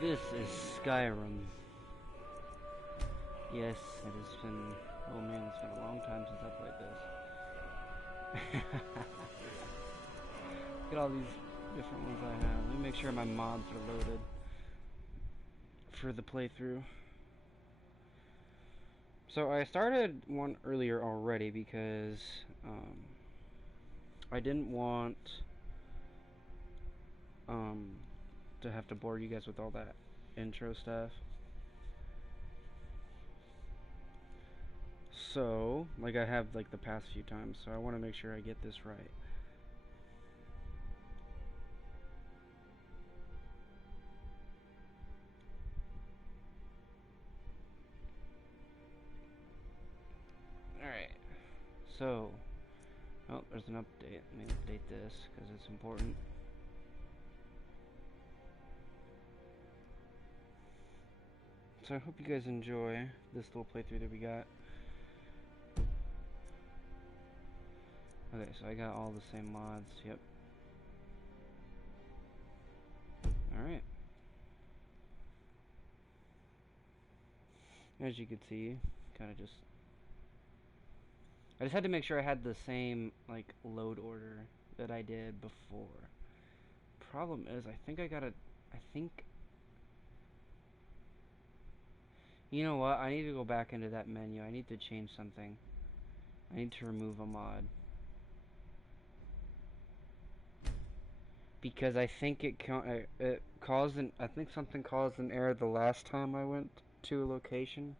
This is Skyrim. Yes, it has been, oh man, it's been a long time since I played this. Look at all these different ones I have. Let me make sure my mods are loaded for the playthrough. So I started one earlier already because I didn't want to have to bore you guys with all that intro stuff. So, like I have like the past few times, so I want to make sure I get this right. Alright, so, oh, there's an update. Let me update this because it's important. So I hope you guys enjoy this little playthrough that we got. Okay, so I got all the same mods, yep. Alright. As you can see, kind of just... I just had to make sure I had the same, like, load order that I did before. Problem is, I think... You know what? I need to go back into that menu. I need to change something. I need to remove a mod. Because I think it caused an... I think something caused an error the last time I went to a location.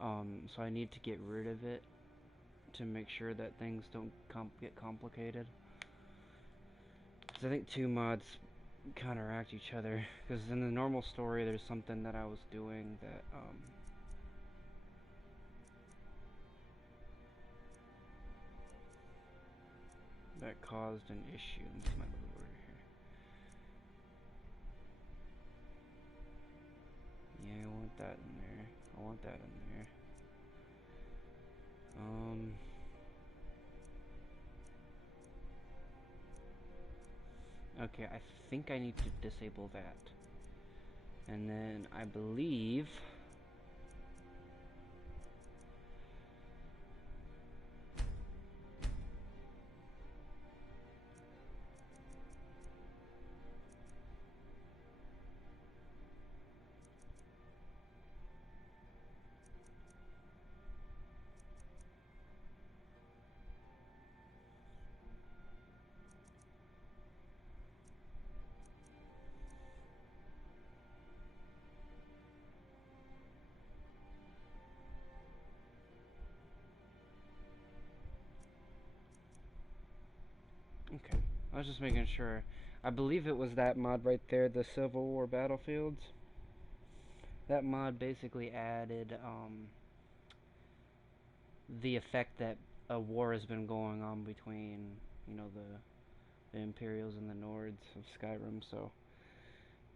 So I need to get rid of it to make sure that things don't get complicated. Because I think two mods counteract each other. Because in the normal story, there's something that I was doing that that caused an issue. Let me see my load order here. Yeah, I want that in there. I want that in there. Okay, I think I need to disable that. And then I believe... Okay, I was just making sure. I believe it was that mod right there, the Civil War Battlefields. That mod basically added the effect that a war has been going on between, you know, the Imperials and the Nords of Skyrim, so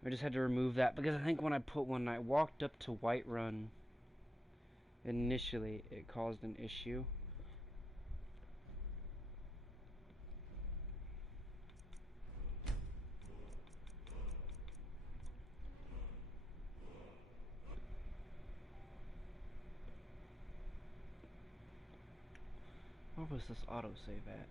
I just had to remove that because I think when I walked up to Whiterun initially, it caused an issue. Where was this autosave at?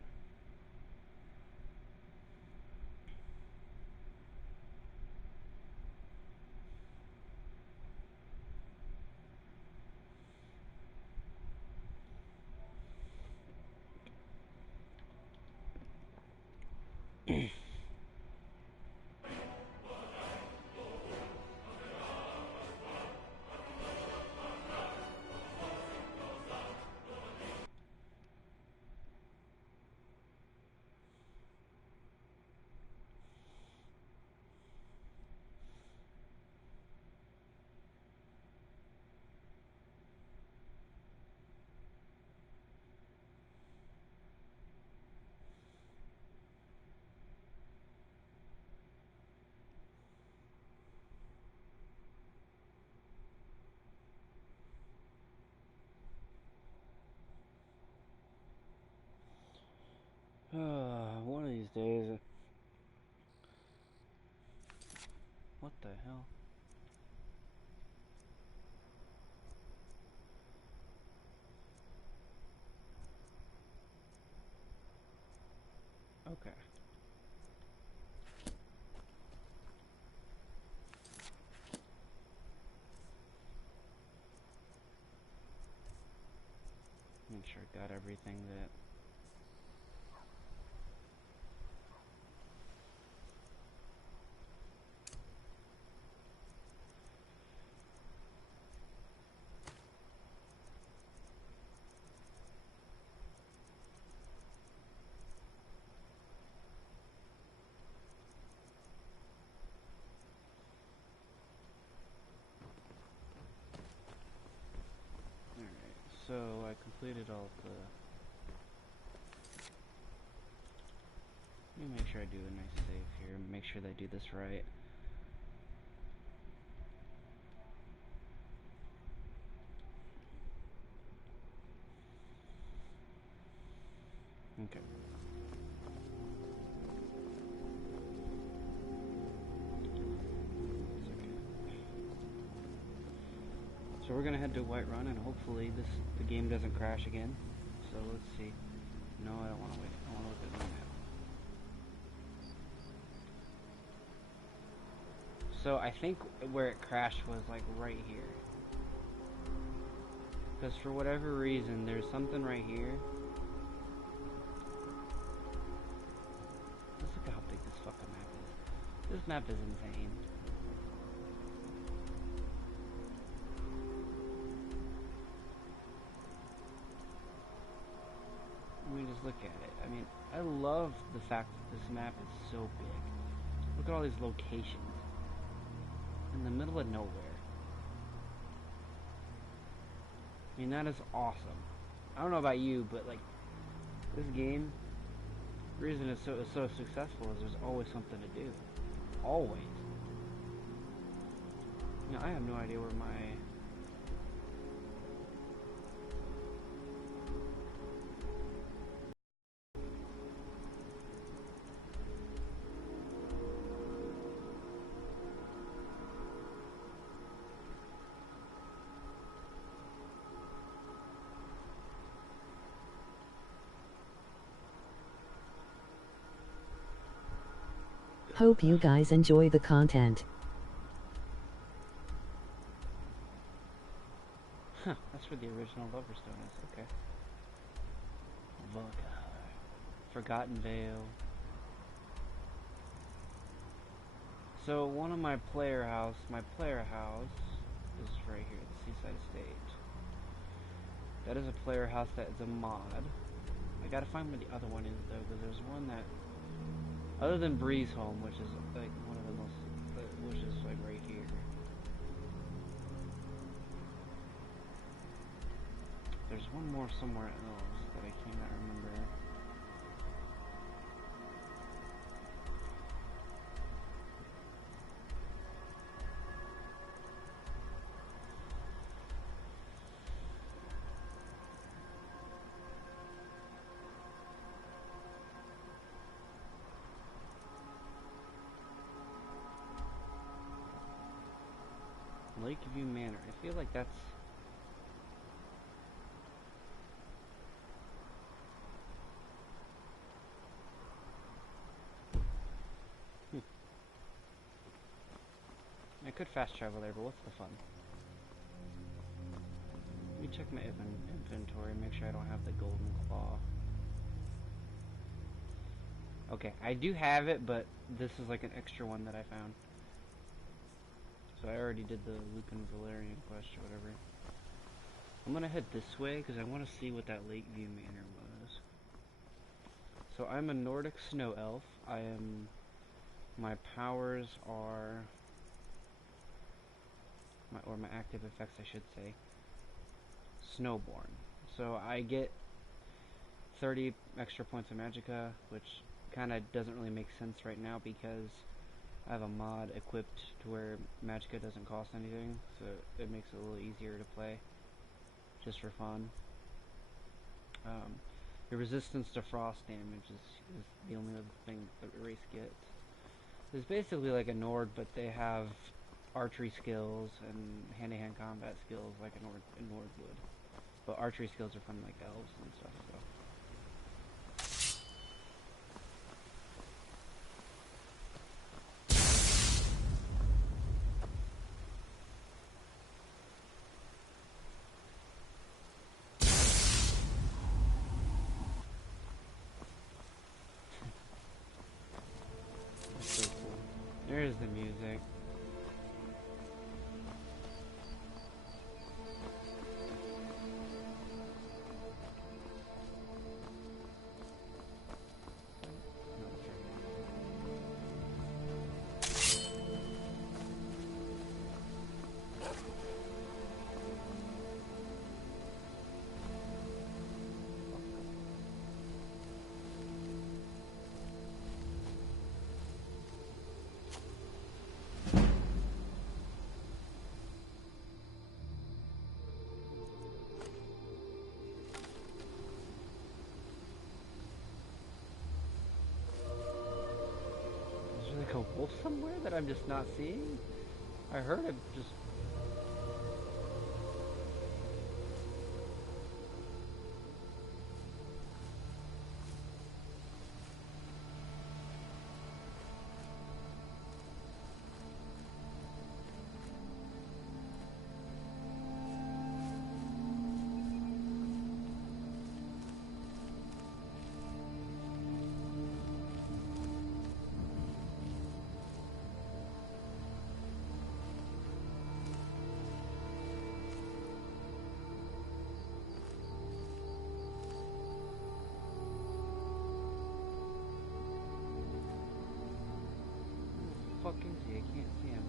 hell? Okay. Make sure I got everything that... Alright, so I completed all the... Let me make sure I do a nice save here, make sure that I do this right. Okay. So we're gonna head to Whiterun, and hopefully the game doesn't crash again. So let's see. No, I don't want to wait. I want to look at the map. So I think where it crashed was like right here. Because for whatever reason, there's something right here. Let's look at how big this fucking map is. This map is insane. Let me just look at it. I mean, I love the fact that this map is so big. Look at all these locations. In the middle of nowhere. I mean, that is awesome. I don't know about you, but like, this game, the reason it's so successful is there's always something to do. Always. You know, I have no idea where my... Hope you guys enjoy the content. Huh, that's where the original Loverstone is, okay. Volgar. Forgotten Vale. So one of my player house is right here, the Seaside Estate. That is a player house that is a mod. I gotta find where the other one is though, because there's one that, other than Breeze Home, which is like one of the most, which is like right here. There's one more somewhere else that I cannot remember. Lakeview Manor. I feel like that's... I could fast travel there, but what's the fun? Let me check my inventory, make sure I don't have the golden claw. Okay, I do have it, but this is like an extra one that I found. So I already did the Lupin Valerian quest or whatever. I'm gonna head this way because I want to see what that Lakeview Manor was. So I'm a Nordic Snow Elf. My powers are... my active effects, I should say. Snowborn. So I get 30 extra points of magicka, which kind of doesn't really make sense right now because I have a mod equipped to where magicka doesn't cost anything, so it makes it a little easier to play, just for fun. Your resistance to frost damage is the only other thing that the race gets. It's basically like a Nord, but they have archery skills and hand-to-hand combat skills like in Nordwood. But archery skills are from like elves and stuff. So. That's so cool. There's the music. Like a wolf somewhere that I'm just not seeing? I heard it just... Fuck is he? I can't see him.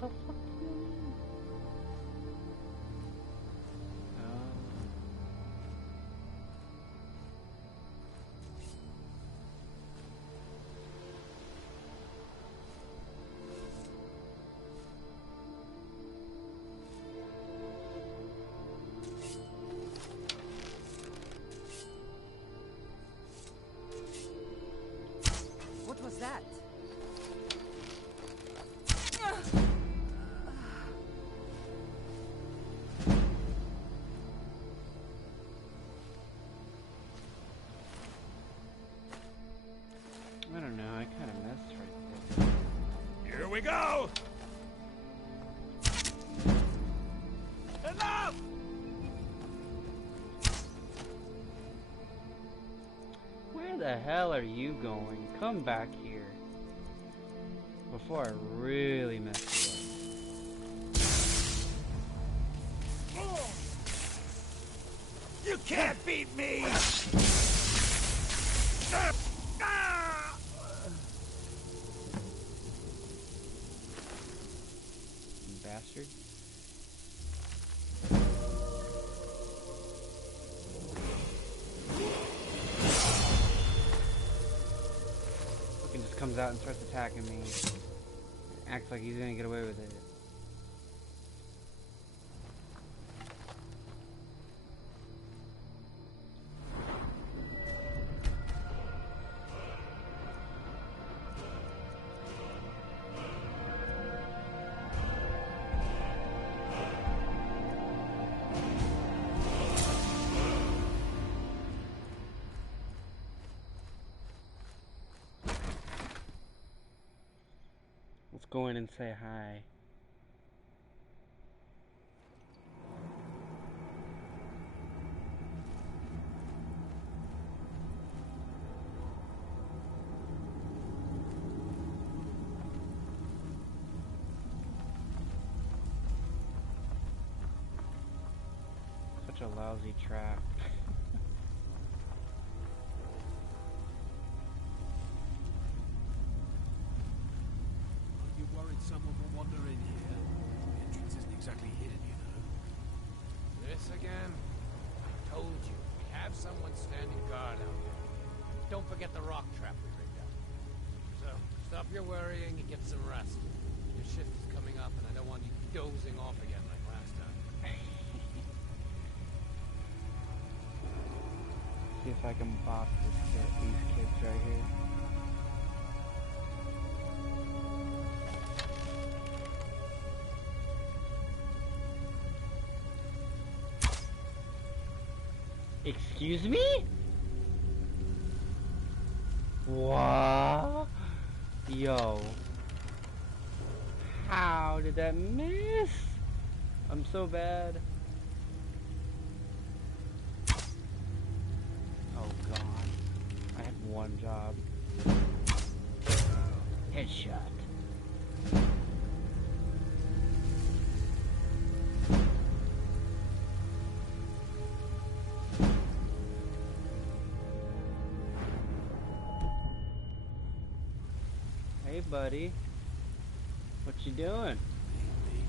The fuck do you mean? What was that? I don't know, I kind of missed right there. Here we go! Enough! Where the hell are you going? Come back here. Before I really mess you up. You can't beat me! You bastard. Fucking just comes out and starts attacking me. Acts like he's gonna get away with it. Let's go in and say hi. Such a lousy trap. Someone will wander in here. The entrance isn't exactly hidden, you know. This again? I told you, we have someone standing guard out there. Don't forget the rock trap we rigged out. So, stop your worrying and get some rest. Your shift is coming up and I don't want you dozing off again like last time. if I can bop these kids right here. Excuse me? What? Yo. How did that miss? I'm so bad. Oh god. I had one job. Headshot. Hey buddy. What you doing? Me.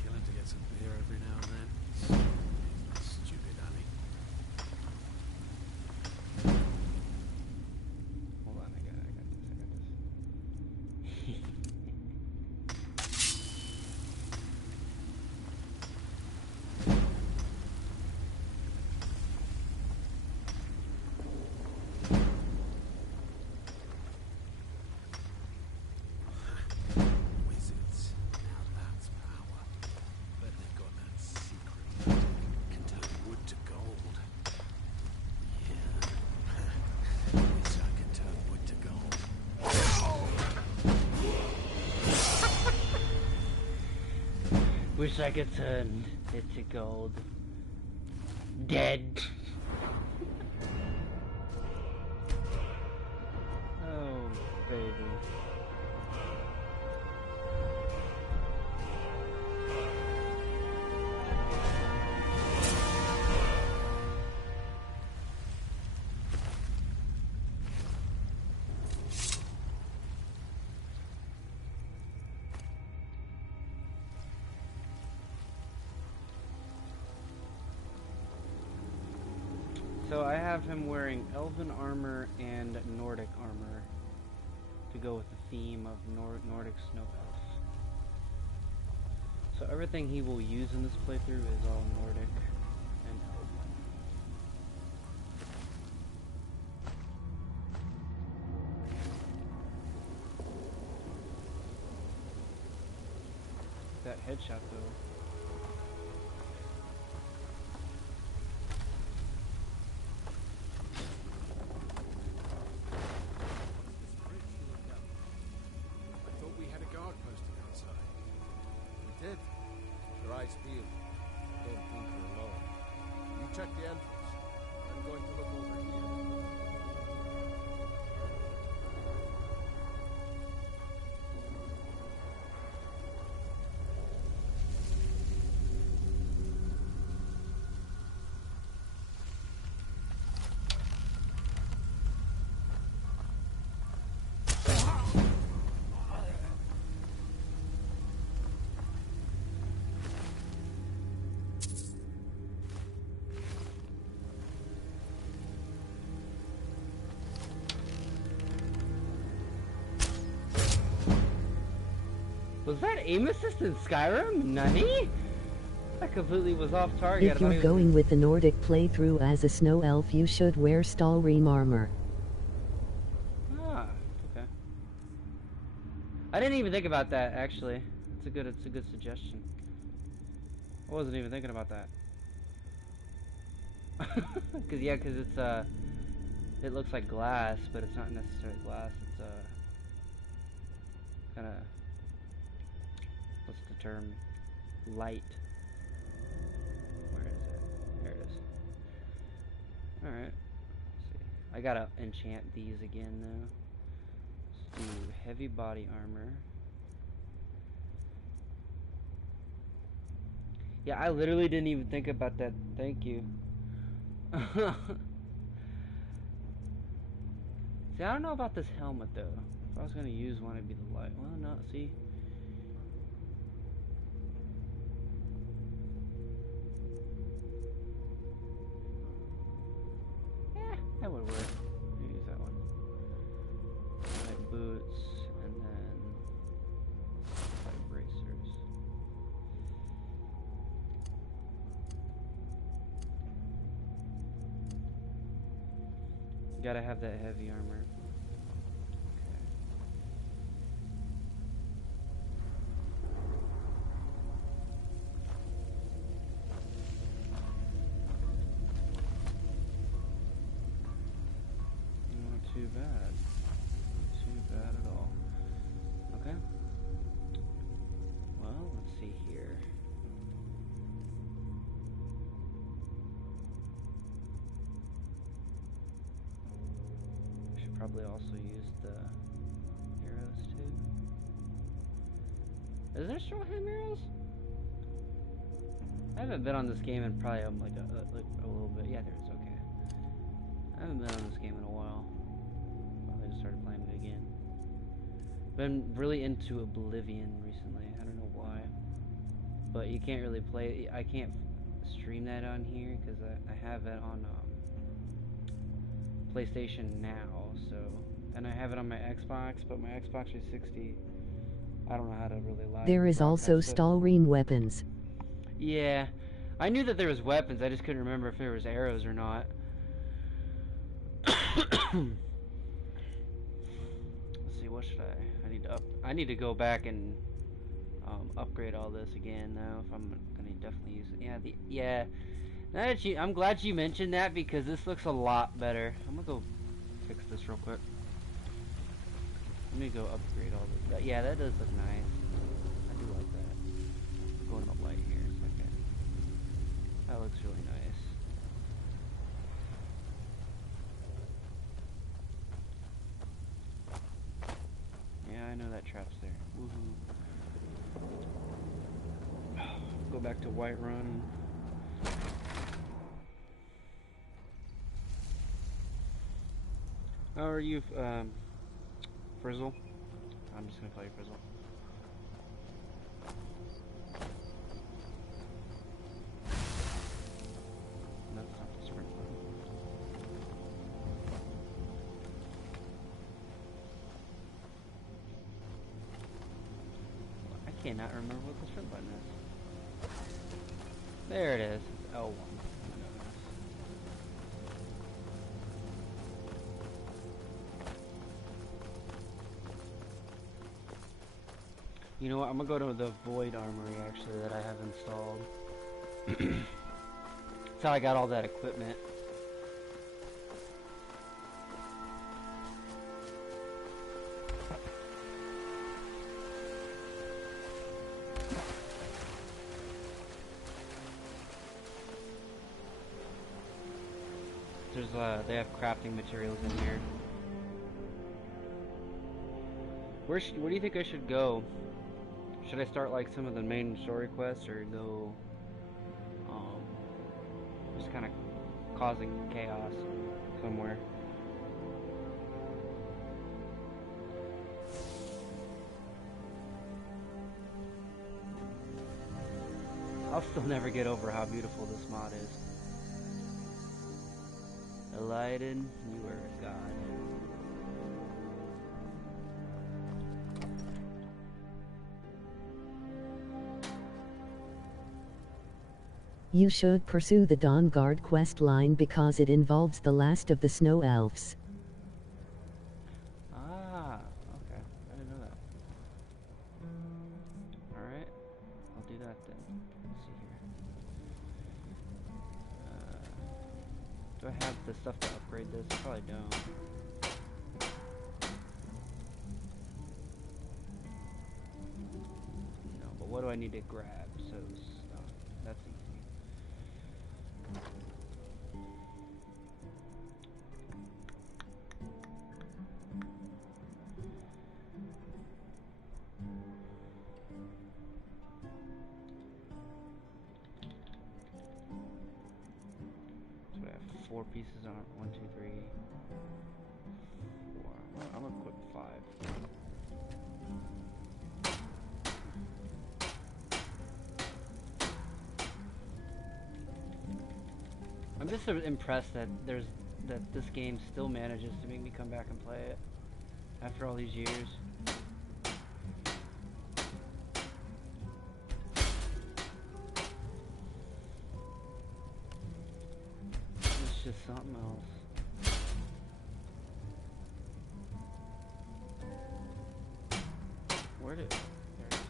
Killing to get some beer every now and then. Stupid, honey. Hold on, I got this. Wizards. Now that's power. Bet they've got that secret magic. Can turn wood to gold. Yeah. Wish I could turn wood to gold. Wish I could turn it to gold. Dead. Oh, baby. So I have him wearing elven armor and Nordic armor to go with the theme of Nordic Snow Elf. So everything he will use in this playthrough is all Nordic and elven. That headshot though. I thought we had a guard posted outside. We did. Your eyes peeled. Don't think you're alone. You check the entrance. I'm going to look over here. Was that aim assist in Skyrim? Nani? That completely was off target. If you're going with the Nordic playthrough as a snow elf, you should wear Skyrim armor. Ah, okay. I didn't even think about that actually. It's a good suggestion. I wasn't even thinking about that. Cause it's it looks like glass, but it's not necessarily glass. It's kind of, what's the term? Light. Where is it? There it is. All right. Let's see. I gotta enchant these again though. Let's do heavy body armor. Yeah, I literally didn't even think about that. Thank you. See, I don't know about this helmet though. If I was gonna use one, it'd be the light. Well, no, see. That would work. Use that one. Light boots, and then light bracers. Gotta have that heavy armor. Okay. Not too bad. Not too bad at all. Okay. Well, let's see here. Should probably also use the arrows too. Is there straw ham arrows? I haven't been on this game in probably like a little bit. Yeah, there is. Okay. I haven't been on this game in a while. I just started playing it again. Been really into Oblivion recently. I don't know why, but you can't really play. I can't stream that on here because I have it on PlayStation Now. So, and I have it on my Xbox, but my Xbox 360. I don't know how to really live. There is also broadcast it. Stalrine weapons. Yeah, I knew that there was weapons. I just couldn't remember if there was arrows or not. Let's see, what should I need to go back and upgrade all this again now. If I'm gonna definitely use it. Yeah. Now that I'm glad you mentioned that because this looks a lot better. I'm gonna go fix this real quick. Let me go upgrade all this. Yeah, that does look nice. I do like that. Go in the light here a second. That looks really nice. Yeah, I know that trap's there. Woohoo. Go back to Whiterun. How are you, Frizzle? I'm just gonna call you Frizzle. That's not the sprint button. I cannot remember what the sprint button is. There it is. It's L1. You know what? I'm gonna go to the Void Armory actually that I have installed. That's how I got all that equipment. There's they have crafting materials in here. Where do you think I should go? Should I start like some of the main story quests or go just kind of causing chaos somewhere? I'll still never get over how beautiful this mod is. Aladdin, you are a god. You should pursue the Dawnguard quest line because it involves the last of the Snow Elves. Ah, okay. I didn't know that. Alright. I'll do that then. Let's see here. Do I have the stuff to upgrade this? I probably don't. No, but what do I need to grab? So, that's easy. So I have 4 pieces on 1, 2, 3, 4. I'm gonna equip 5. I'm just impressed that this game still manages to make me come back and play it after all these years. It's just something else. Where did... There it is.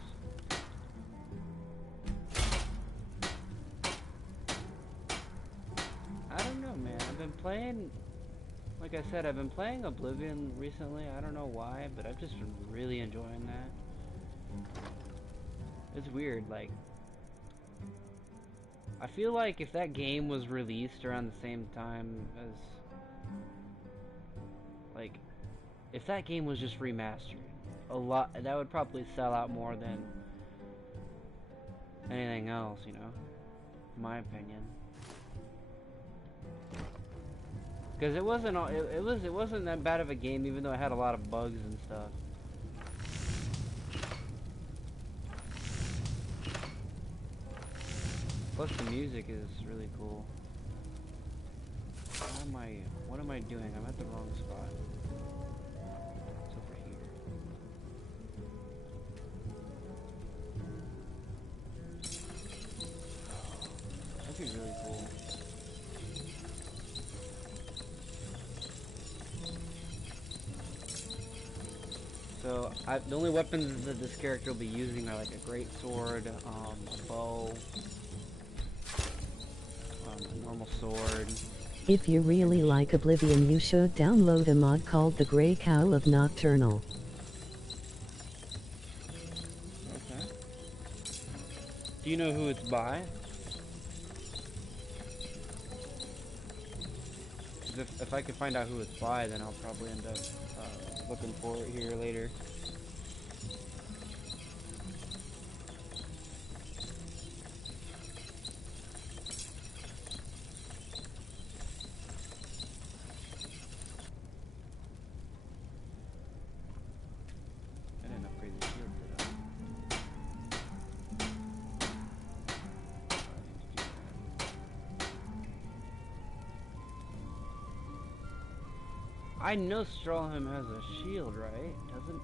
I don't know, man. I've been playing... Like I said, I've been playing Oblivion recently. I don't know why, but I've just been really enjoying that. It's weird, like... I feel like if that game was released around the same time as... Like... If that game was just remastered, that would probably sell out more than anything else, you know? In my opinion. Because it wasn't it wasn't that bad of a game, even though it had a lot of bugs and stuff. Plus the music is really cool. What am I doing? I'm at the wrong spot. It's over here. That'd be really cool. So, the only weapons that this character will be using are like a great sword, a bow, a normal sword. If you really like Oblivion, you should download a mod called The Grey Cowl of Nocturnal. Okay. Do you know who it's by? 'Cause if I could find out who it's by, then I'll probably end up looking for it here later. I didn't upgrade the shield, did I? I know Strawham has a shield, right? Doesn't?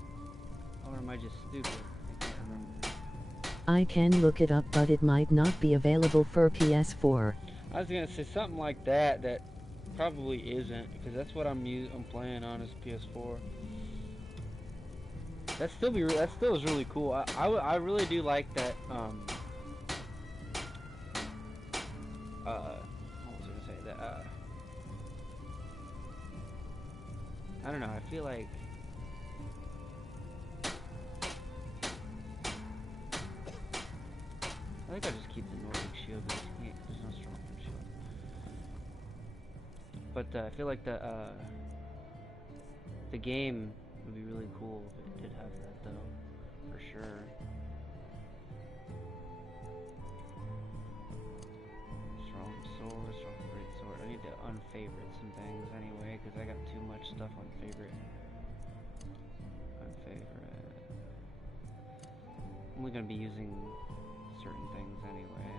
Or am I just stupid? I can't remember. I can look it up, but it might not be available for PS4. I was gonna say something like that. That probably isn't, because that's what I'm playing on is PS4. That still is really cool. I really do like that. What was I gonna say? That I don't know. I feel like I think I'll just keep the Nordic shield because there's no strong shield. But I feel like the game would be really cool if it did have that, though, for sure. Strong sword, strong great sword. I need to unfavorite some things anyway because I got too much stuff on favorite. Unfavorite. I'm only gonna be using certain things anyway.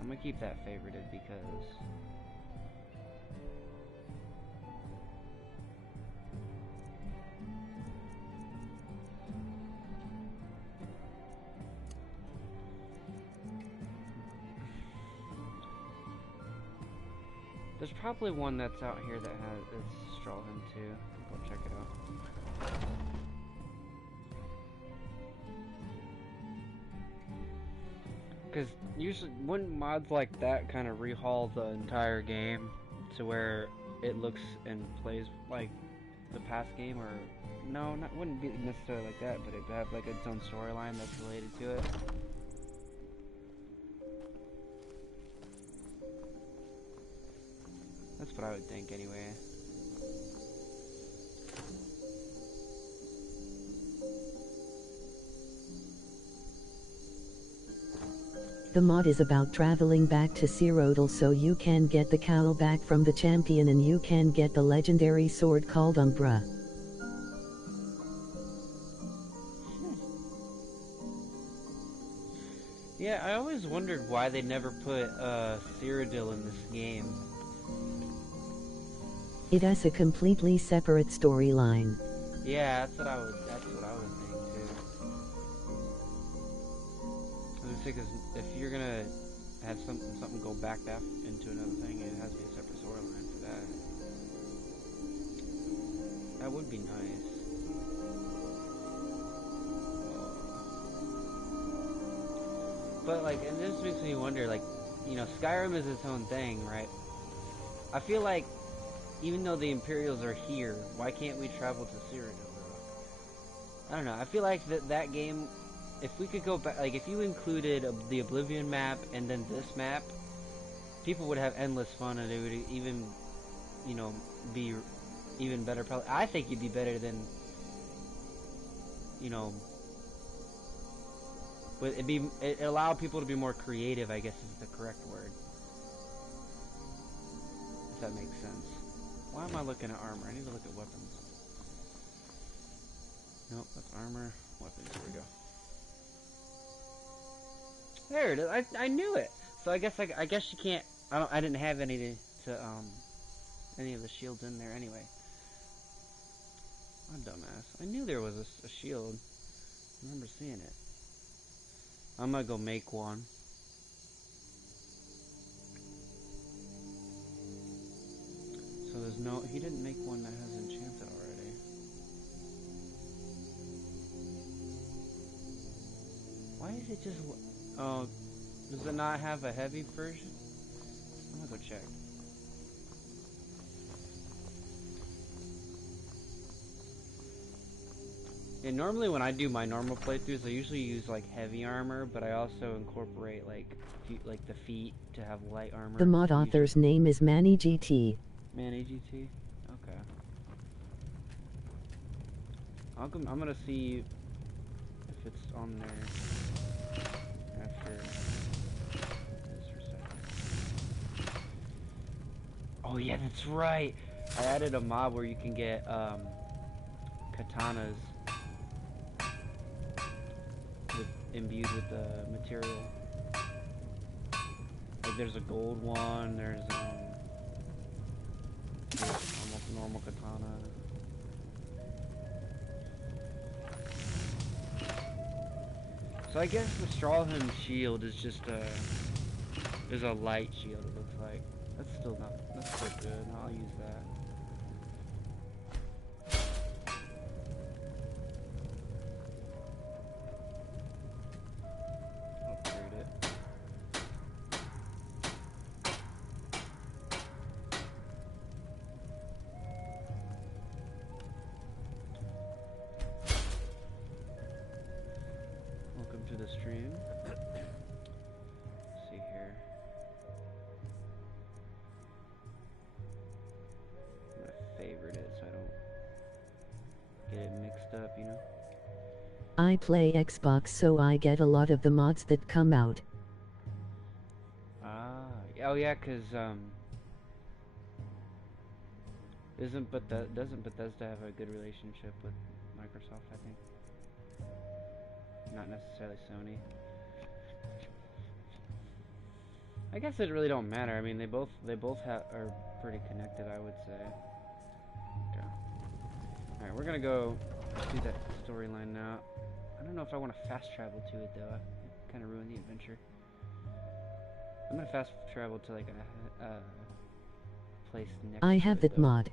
I'm gonna keep that favorited because there's probably one that's out here that has Strawham too. Go check it out. Because usually, wouldn't mods like that kind of rehaul the entire game to where it looks and plays like the past game, or no, wouldn't be necessarily like that, but it'd have like its own storyline that's related to it. That's what I would think, anyway. The mod is about traveling back to Cyrodiil so you can get the cowl back from the champion and you can get the legendary sword called Umbra. Yeah, I always wondered why they never put Cyrodiil in this game. It has a completely separate storyline. Yeah, that's what I would think too. I was gonna say, 'cause if you're gonna have something go back into another thing, it has to be a separate storyline for that. That would be nice. But like, and this makes me wonder, like, you know, Skyrim is its own thing, right? I feel like, even though the Imperials are here, why can't we travel to Cyrodiil? I don't know. I feel like that game, if we could go back, like, if you included the Oblivion map and then this map, people would have endless fun, and it would even, you know, be even better. Probably, I think it'd be better than, you know, but it allowed people to be more creative, I guess is the correct word. If that makes sense. Why am I looking at armor? I need to look at weapons. Nope, that's armor. Weapons, here we go. There it is. I knew it. So I guess you can't. I didn't have any any of the shields in there anyway. I'm a dumbass. I knew there was a shield. I remember seeing it. I'm gonna go make one. So there's no. He didn't make one that has enchanted already. Why is it just? Oh, does it not have a heavy version? I'm gonna go check. And normally when I do my normal playthroughs, I usually use like heavy armor, but I also incorporate like the feet to have light armor. The mod author's name is MannyGT. MannyGT? Okay. I'm gonna see if it's on there after this for a second. Oh yeah, that's right! I added a mod where you can get katanas imbued with the material. Like there's a gold one, there's almost normal katana. So I guess the Strawham shield is just a light shield, it looks like. That's still good. I'll use that. To the stream. Let's see here. I'm gonna favorite it so I don't get it mixed up, you know? I play Xbox, so I get a lot of the mods that come out. Ah, oh yeah, cause doesn't Bethesda have a good relationship with Microsoft? I think. Not necessarily Sony. I guess it really don't matter. I mean, they both are pretty connected, I would say. Okay. All right, we're gonna go do that storyline now. I don't know if I want to fast travel to it though. I kind of ruin the adventure. I'm gonna fast travel to like a place next. I have that mod.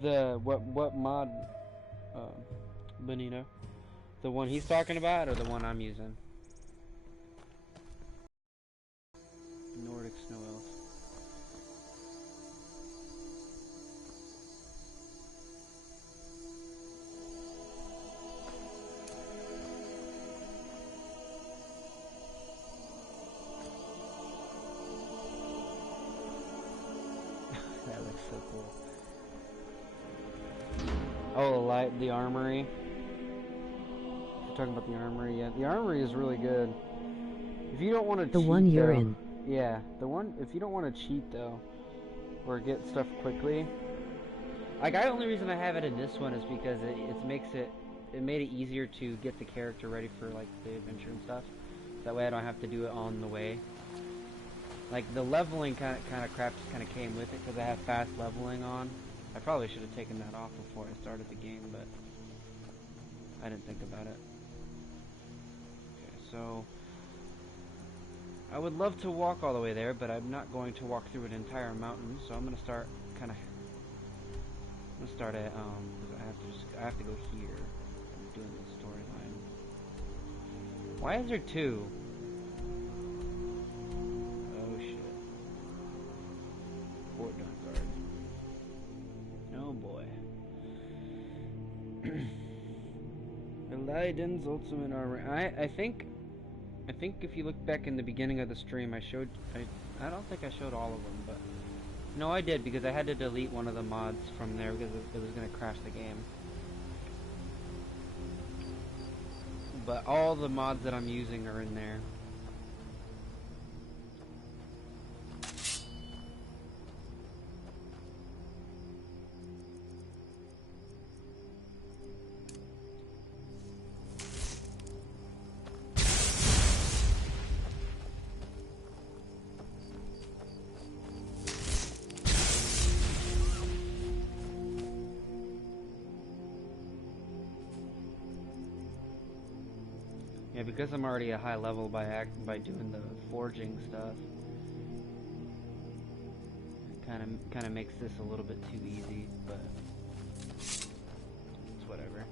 The what mod? Benito? The one he's talking about, or the one I'm using? Nordic Snow Elf. That looks so cool. Oh, the armory. You're talking about the armory, yeah. The armory is really good. If you don't want to cheat, the one you're though, in. Yeah, the one. If you don't want to cheat though, or get stuff quickly, like the only reason I have it in this one is because it made it easier to get the character ready for like the adventure and stuff. That way I don't have to do it on the way. Like the leveling kind of crap just kind of came with it because I have fast leveling on. I probably should have taken that off before I started the game, but I didn't think about it. Okay, so I would love to walk all the way there, but I'm not going to walk through an entire mountain, so I'm going to start kind of Let's start at I have to go here. I'm doing the storyline. Why is there two? Oh shit. Fort Guard. Oh boy. Eleiden's ultimate armor. I think if you look back in the beginning of the stream, I don't think I showed all of them, but no, I did, because I had to delete one of the mods from there because it was going to crash the game. But all the mods that I'm using are in there. Yeah, because I'm already a high level by doing the forging stuff, it kind of makes this a little bit too easy, but it's whatever.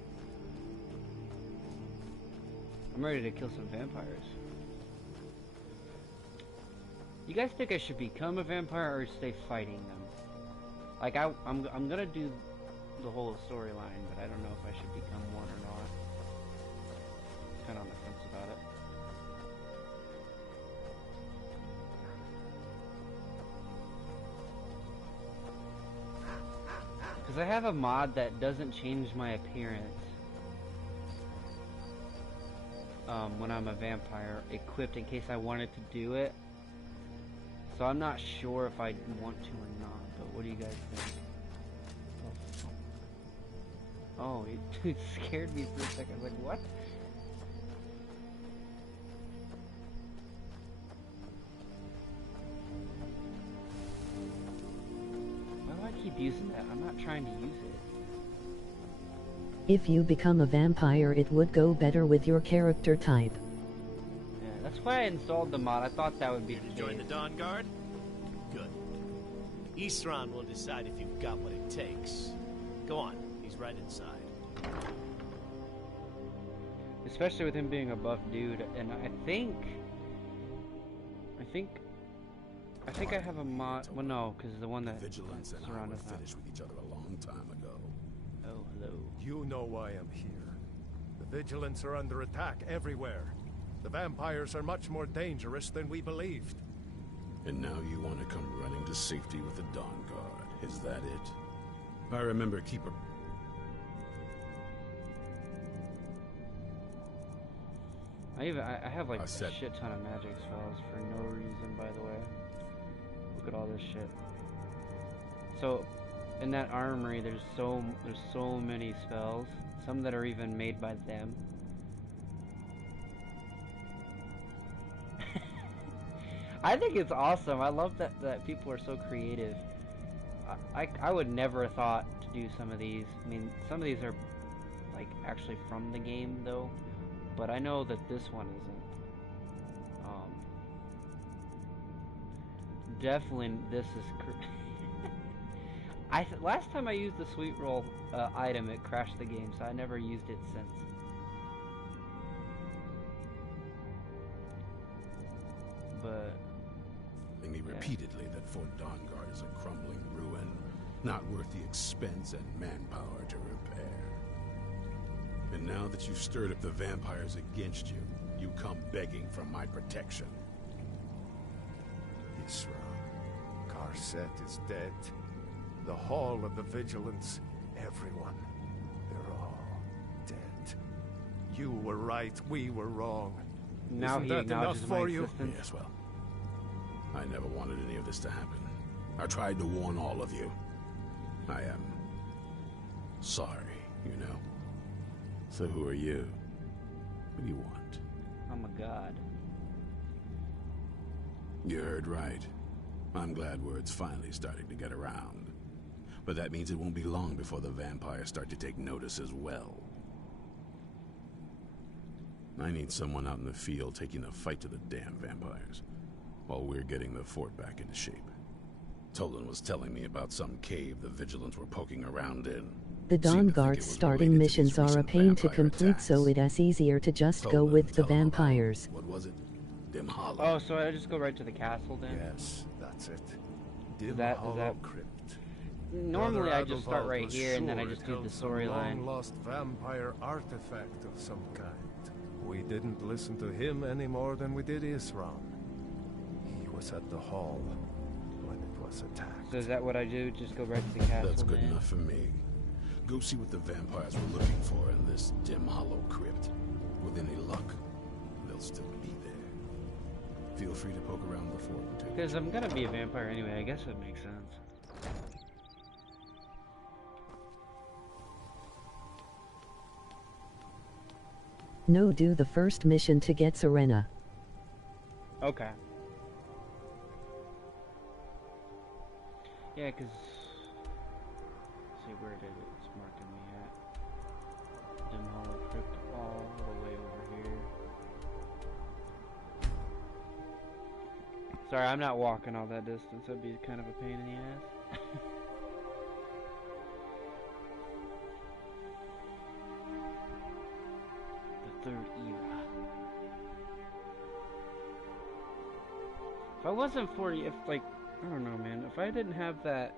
I'm ready to kill some vampires. You guys think I should become a vampire or stay fighting them? Like I'm gonna do the whole storyline, but I don't know if I should become one or not. Kind of on the fence about it. Because I have a mod that doesn't change my appearance when I'm a vampire equipped in case I wanted to do it. So I'm not sure if I want to or not, but what do you guys think? Oh, it scared me for a second. I was like, what? Keep using that. I'm not trying to use it. If you become a vampire, it would go better with your character type. Yeah, that's why I installed the mod. I thought that would be Here the to join case. the Dawn Guard? Good. Isran will decide if you've got what it takes. Go on, he's right inside. Especially with him being a buff dude, and I think I have a mod. Well, no, because the one that Vigilance and I surrounded were that. finished with each other a long time ago. Oh, hello. You know why I'm here. The Vigilants are under attack everywhere. The vampires are much more dangerous than we believed. And now you want to come running to safety with the Dawn Guard. Is that it? I remember Keeper... I have like I a said- shit ton of magic spells for no reason, by the way. Look at all this shit. So, in that armory, there's so many spells. Some that are even made by them. I think it's awesome. I love that people are so creative. I would never have thought to do some of these. I mean, some of these are like actually from the game though, but I know that this one isn't. Definitely, this is. Last time I used the sweet roll item, it crashed the game, so I never used it since. But telling me repeatedly that Fort Dawnguard is a crumbling ruin, not worth the expense and manpower to repair. And now that you've stirred up the vampires against you, you come begging for my protection. Isra, Karset is dead. The Hall of the Vigilance, everyone, they're all dead. You were right, we were wrong. now Isn't he that acknowledges enough my for you? existence. Yes, well, I never wanted any of this to happen. I tried to warn all of you. I am sorry, you know. So who are you? What do you want? I'm a god. You heard right. I'm glad word's finally starting to get around. But that means it won't be long before the vampires start to take notice as well. I need someone out in the field taking the fight to the damn vampires, while we're getting the fort back into shape. Tolan was telling me about some cave the Vigilants were poking around in. The Seemed to think it Dawnguard's was starting related to these missions are a recent pain to vampire complete, so attacks. it's easier to just go Tolan with the telling about, vampires. what was it? Dim Hollow. Oh, so I just go right to the castle then? Yes, that's it. Dim Is that- Hollow Crypt. Normally Brother I just start Adalbald right was here and then I sure just it do the held some storyline. long-lost vampire artifact of some kind. We didn't listen to him any more than we did Isran. He was at the hall when it was attacked. So is that what I do? Just go right to the castle That's good then? enough for me. Go see what the vampires were looking for in this Dim Hollow Crypt. With any luck, they'll still be there. Feel free to poke around before you take Because I'm gonna be a vampire anyway, I guess it makes sense. No, do the first mission to get Serena. Okay. Yeah, because... see, where did it's marking me at? Dim Hollow Crypt all the way over here. Sorry, I'm not walking all that distance. That'd be kind of a pain in the ass. The third era. If I wasn't for you, if like, I don't know, man. If I didn't have that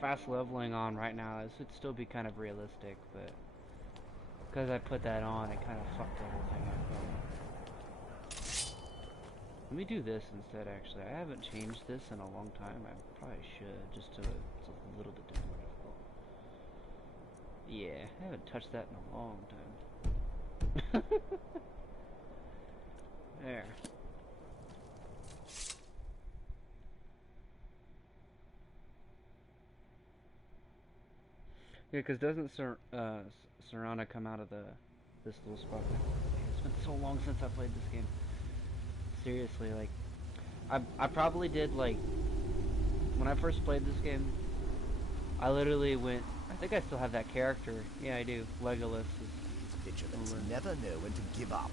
fast leveling on right now, this would still be kind of realistic, but because I put that on, it kind of fucked the whole thing up. Let me do this instead, actually. I haven't changed this in a long time. I probably should, just so it's a little bit more difficult. Yeah, I haven't touched that in a long time. There. Yeah, because doesn't Serana come out of this little spot? It's been so long since I played this game. Seriously, like, I probably did, like, when I first played this game, I literally went, I think I still have that character. Yeah, I do. Legolas is Vigilants never know when to give up.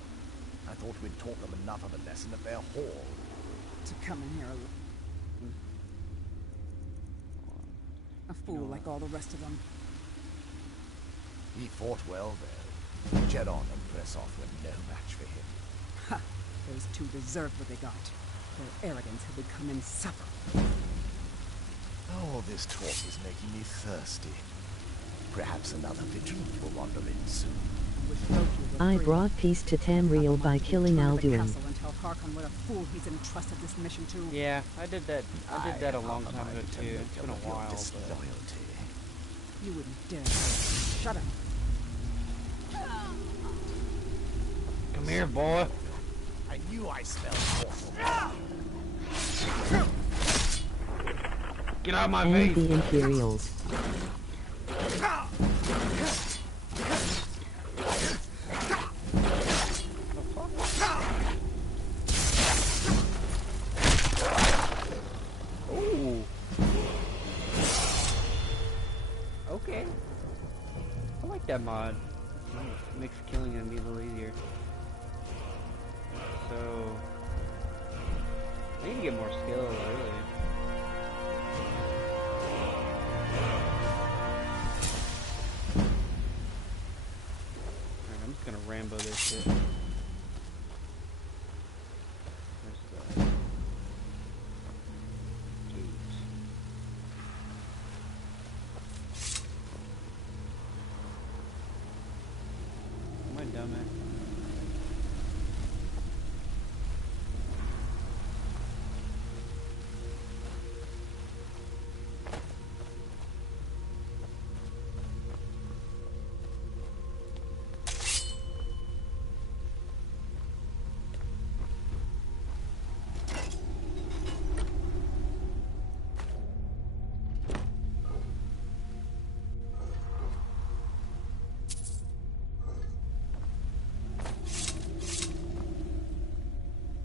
I thought we'd taught them enough of a lesson at their hall. To come in here a fool like all the rest of them. He fought well, though. Jedon and Pressoff were no match for him. Ha! Those two deserved what they got. Their arrogance had become insufferable. All this talk is making me thirsty. Perhaps another vigilant will wander in soon. I brought peace to Tamriel by killing Alduin. And tell Harkon what a fool he's entrusted this mission to. Yeah, I did that. I did that a long time ago too. It's been a while. Disloyalty. You wouldn't dare. Shut up. Come here, boy. I knew I smelled awful. Get out of my And face. the Imperials. Ooh. Okay. I like that mod. It makes killing enemies a little easier. So I need to get more skill, really. Alright, I'm just gonna Rambo this shit. Where's the gate? Am I dumb at?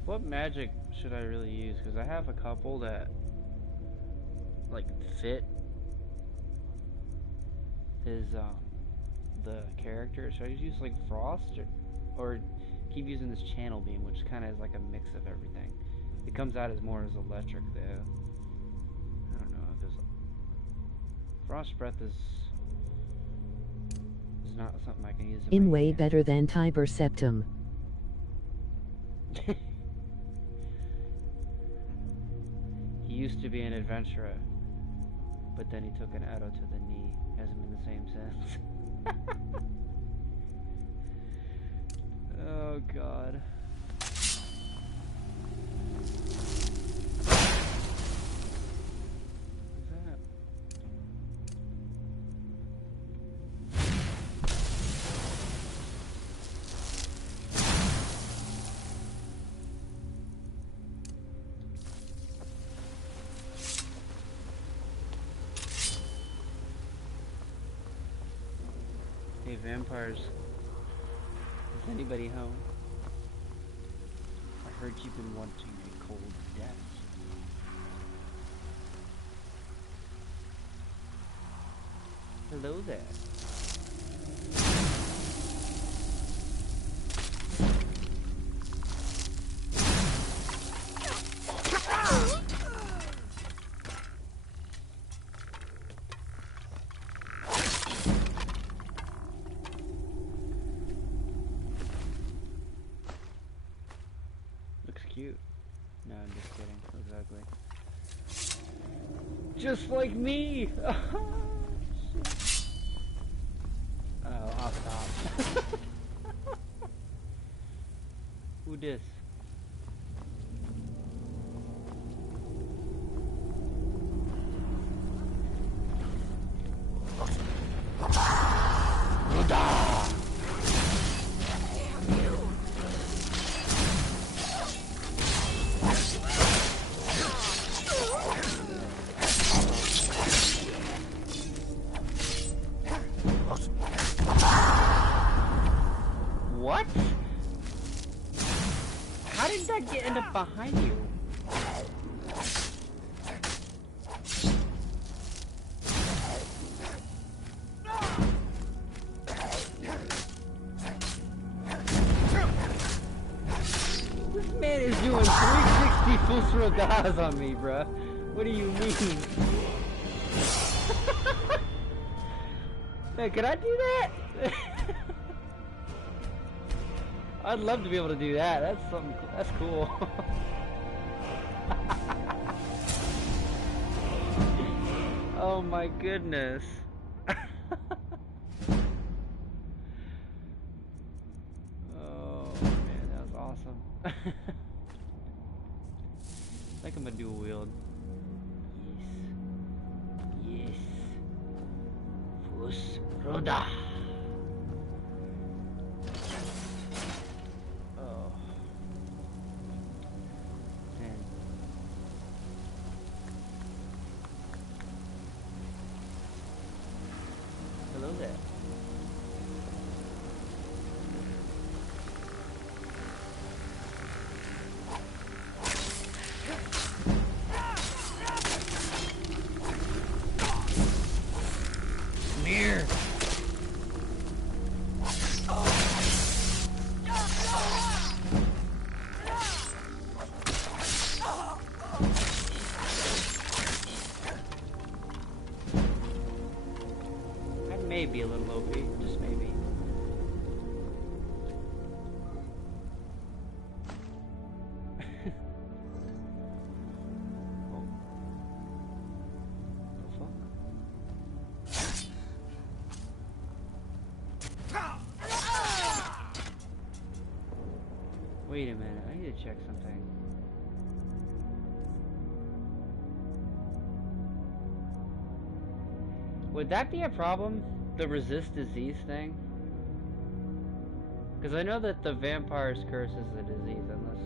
What magic should I really use? Because I have a couple that like fit his the character. Should I just use like frost or keep using this channel beam, which kind of is like a mix of everything? It comes out as more as electric though. I don't know if Frost breath is not something I can use in In my way hand. better than Tiber Septum. He used to be an adventurer, but then he took an arrow to the knee. Hasn't been the same since. Oh god. What's that? Hey vampires, is anybody home? I heard you've been wanting a cold death. Hello there. Looks cute. No, I'm just kidding. Looks ugly. Just like me! Oh, I'll stop. Who dis? What? How did that get end up behind you? This man is doing 360 full rodas on me, bruh. What do you mean? Hey, could I do that? I'd love to be able to do that. That's something. That's cool. Oh my goodness. Oh man, that was awesome. I think I'm gonna dual wield. Yes. Yes. Fus Roda. Oh. Man. Hello there. Come here. That may be a little OP, just maybe. Oh. The fuck? Wait a minute, I need to check something. Would that be a problem? The resist disease thing? Because I know that the vampire's curse is a disease, unless...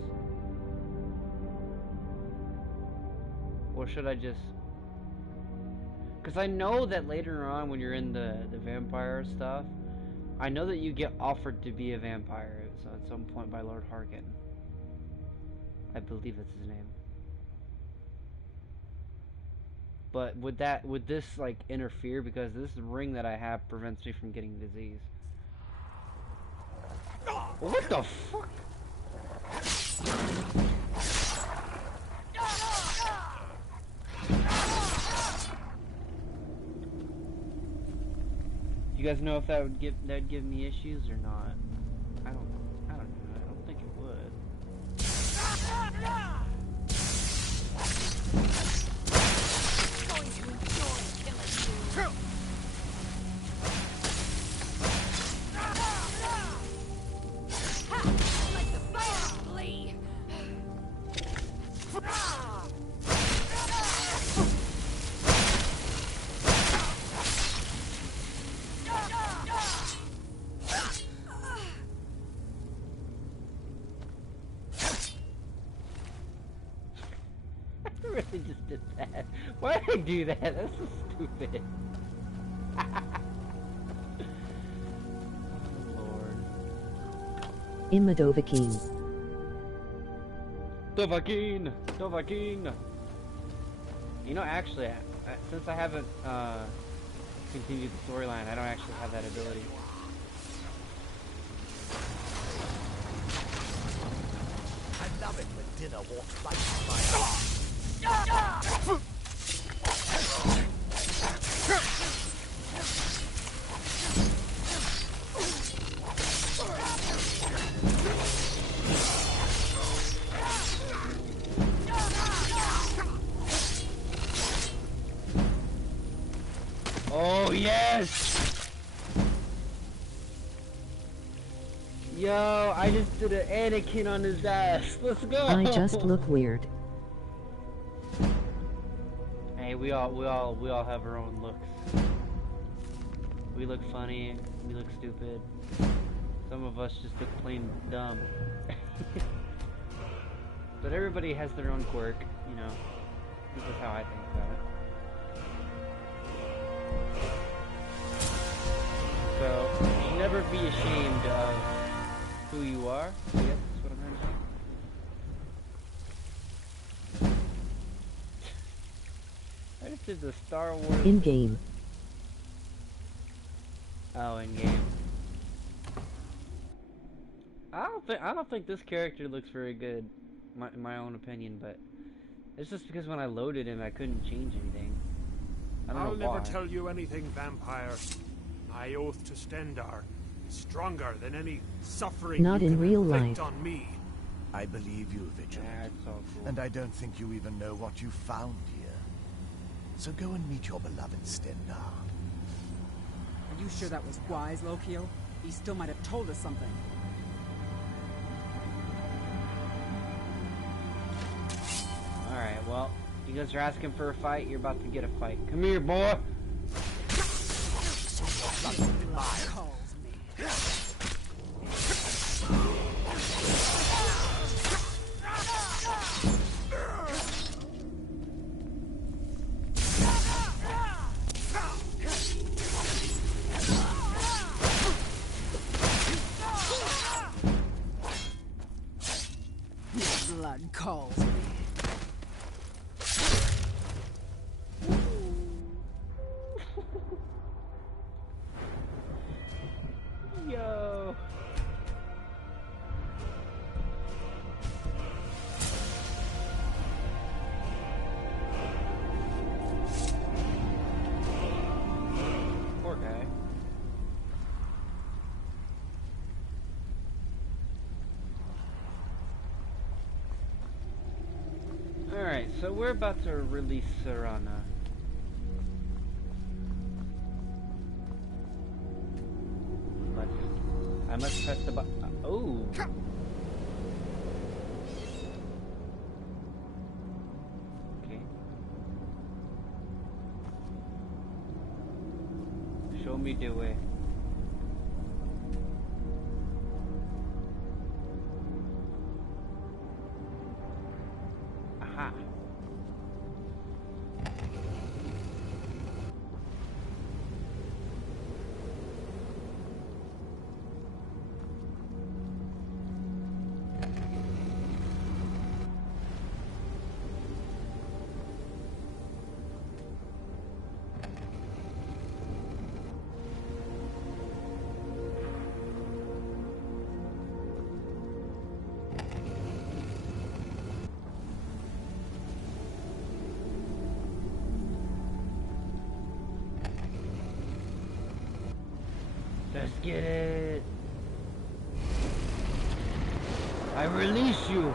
Or should I just... Because I know that later on when you're in the vampire stuff, I know that you get offered to be a vampire so at some point by Lord Harkin. I believe that's his name. But would this like interfere, because this ring that I have prevents me from getting disease? What the fuck? you guys know if that'd give me issues or not? I don't know. I don't think it would. Going to enjoy killing you. Let the fire flee. I really just did that. Why did I do that? That's so stupid. Lord. Immadovakin. Dovahkiin. You know, actually, since I haven't continued the storyline, I don't actually have that ability. I love it when dinner walks right through my arm. Oh, yes! Yo, I just did an Anakin on his ass. Let's go! I just look weird. Hey, we all have our own looks. We look funny, we look stupid. Some of us just look plain dumb. But everybody has their own quirk, you know. This is how I think about it. So, you should never be ashamed of who you are. I guess that's what I'm trying to say. I just did the Star Wars In game. Oh, in game. I don't think this character looks very good, in my own opinion, but it's just because when I loaded him, I couldn't change anything. I don't I'll know why. never tell you anything, vampire. My oath to Stendar is stronger than any suffering Not you in can real inflict life. on me. I believe you, Vigilant. Yeah, it's all cool. And I don't think you even know what you found here. So go and meet your beloved Stendar. Are you sure that was wise, Lokio? He still might have told us something. Alright, well, you guys are asking for a fight, you're about to get a fight. Come here, boy! Blood calls me. Blood calls me. Yo! Poor guy. Alright, so we're about to release Serana. I must press the button. Oh! Okay. Show me the way. Aha! Let's get it. I release you.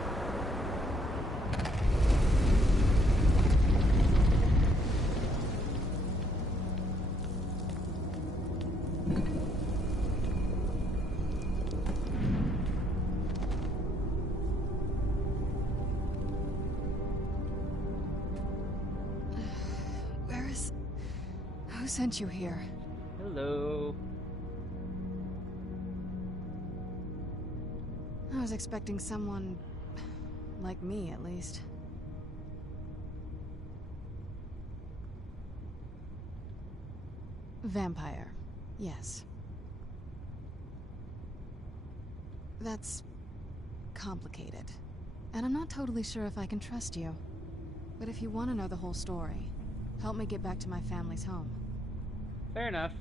Who sent you here? Hello. I was expecting someone... like me, at least. Vampire. Yes. That's... complicated. And I'm not totally sure if I can trust you. But if you want to know the whole story, help me get back to my family's home. Fair enough.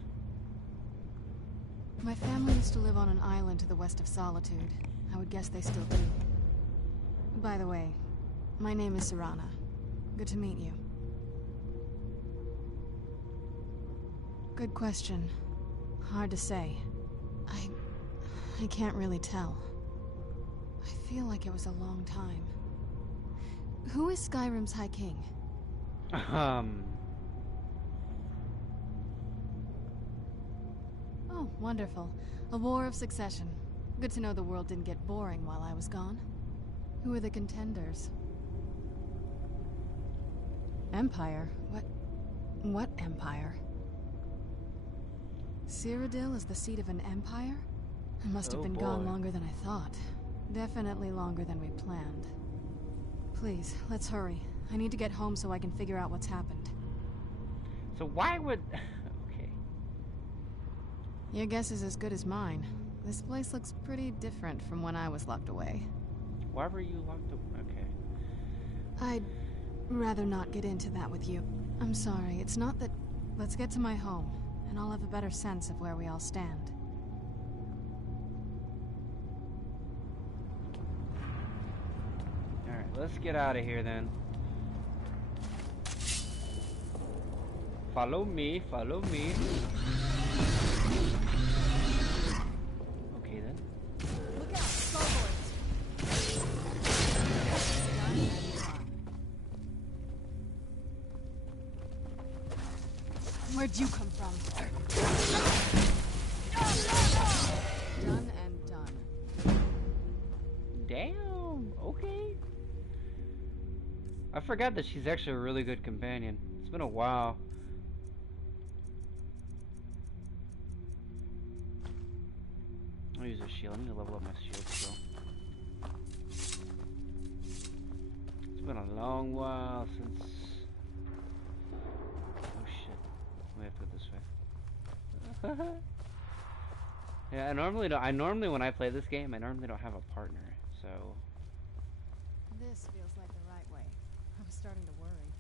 My family used to live on an island to the west of Solitude. I would guess they still do. By the way, my name is Serana. Good to meet you. Good question. Hard to say. I can't really tell. I feel like it was a long time. Who is Skyrim's High King? Oh, wonderful. A war of succession. Good to know the world didn't get boring while I was gone. Who are the contenders? Empire? What empire? Cyrodiil is the seat of an empire? It must have been gone longer than I thought. Definitely longer than we planned. Please, let's hurry. I need to get home so I can figure out what's happened. So why would... Okay. Your guess is as good as mine. This place looks pretty different from when I was locked away. Why were you locked up? Okay. I'd rather not get into that with you. I'm sorry, it's not that... Let's get to my home, and I'll have a better sense of where we all stand. Alright, let's get out of here then. Follow me, follow me. Okay then. Look out, starboards. Where'd you come from? Done and done. Damn, okay. I forgot that she's actually a really good companion. It's been a while. I'll use a shield. I need to level up my shield skill. It's been a long while since... Oh shit. We have to go this way. Yeah, I normally don't... when I play this game, I normally don't have a partner, so... This feels like the right way. I was starting to worry.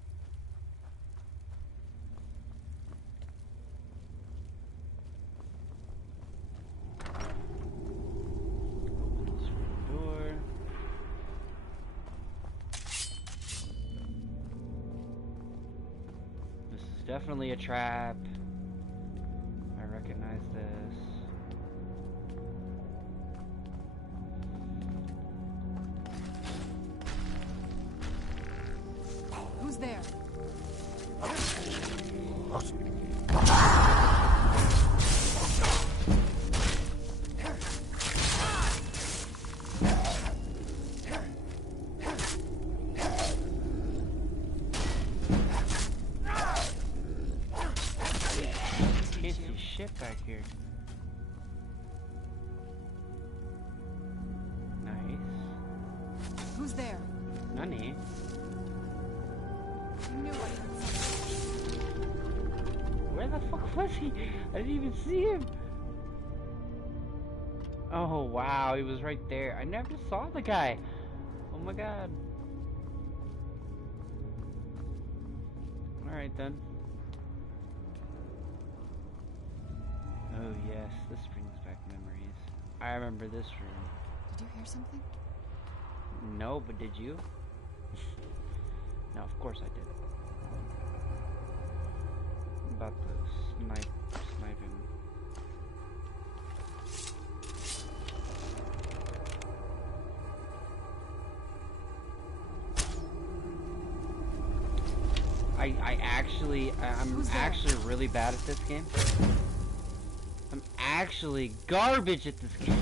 Open this door. This is definitely a trap. I recognize this. Who's there? Can't see shit back here. Nice. Who's there? Nani? Knew I heard something. Where the fuck was he? I didn't even see him. Oh wow, he was right there. I never saw the guy. Oh my god. Alright then. Oh yes, this brings back memories. I remember this room. Did you hear something? No, but did you? No, of course I did. About the sniping. I'm actually really bad at this game. I'm actually garbage at this game.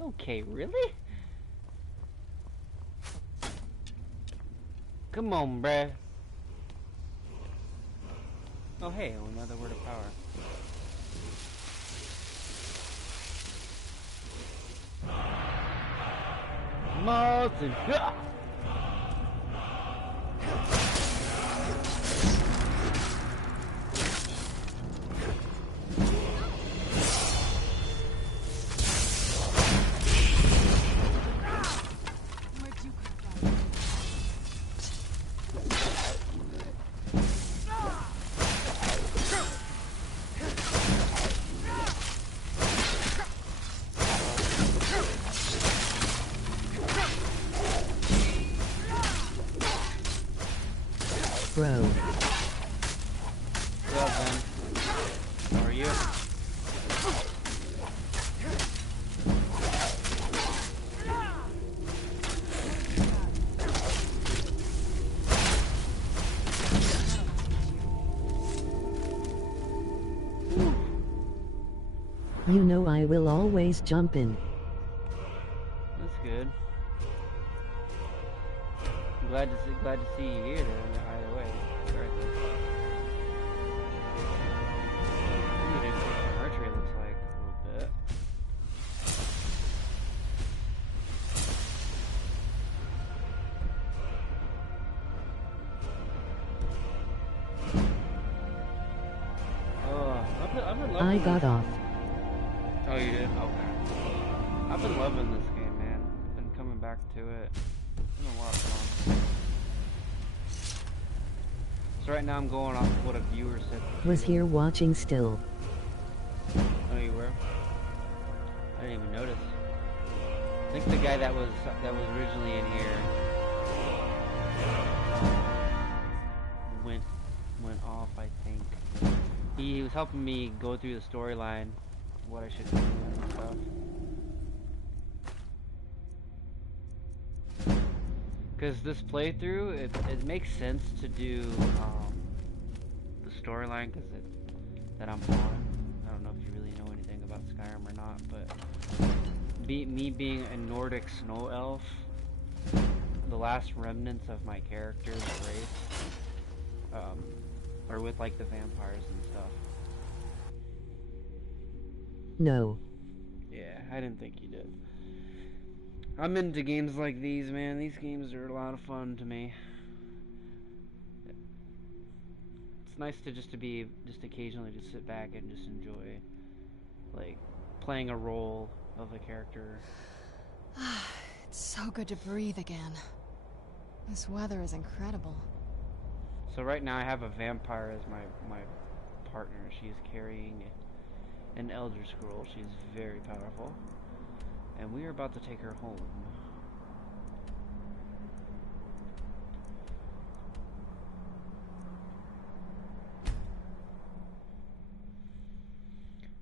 Okay, really? Come on, bruh. Oh, hey, another word of power. Molten. Where'd you come from? Bro. What's up, man? How are you? You know I will always jump in. That's good. I'm glad to see you here. Either way, right there. Let me just see what my archery looks like a little bit. Oh, I've been loving I got this. off. Oh, you did? Okay. I've been loving this game, man. I've been coming back to it. It's been a lot of fun. So right now I'm going off of what a viewer said. Was here watching still. Oh, you were? I didn't even notice. I think the guy that was originally in here went off. I think he was helping me go through the storyline, what I should do and stuff. Because this playthrough, it makes sense to do the storyline that I'm on. I don't know if you really know anything about Skyrim or not, but me being a Nordic Snow Elf, the last remnants of my character's race are with like the vampires and stuff. No. Yeah, I didn't think you did. I'm into games like these, man. These games are a lot of fun to me. It's nice to just occasionally just sit back and just enjoy, like, playing a role of a character. It's so good to breathe again. This weather is incredible. So right now I have a vampire as my partner. She is carrying an Elder Scroll. She's very powerful. And we are about to take her home.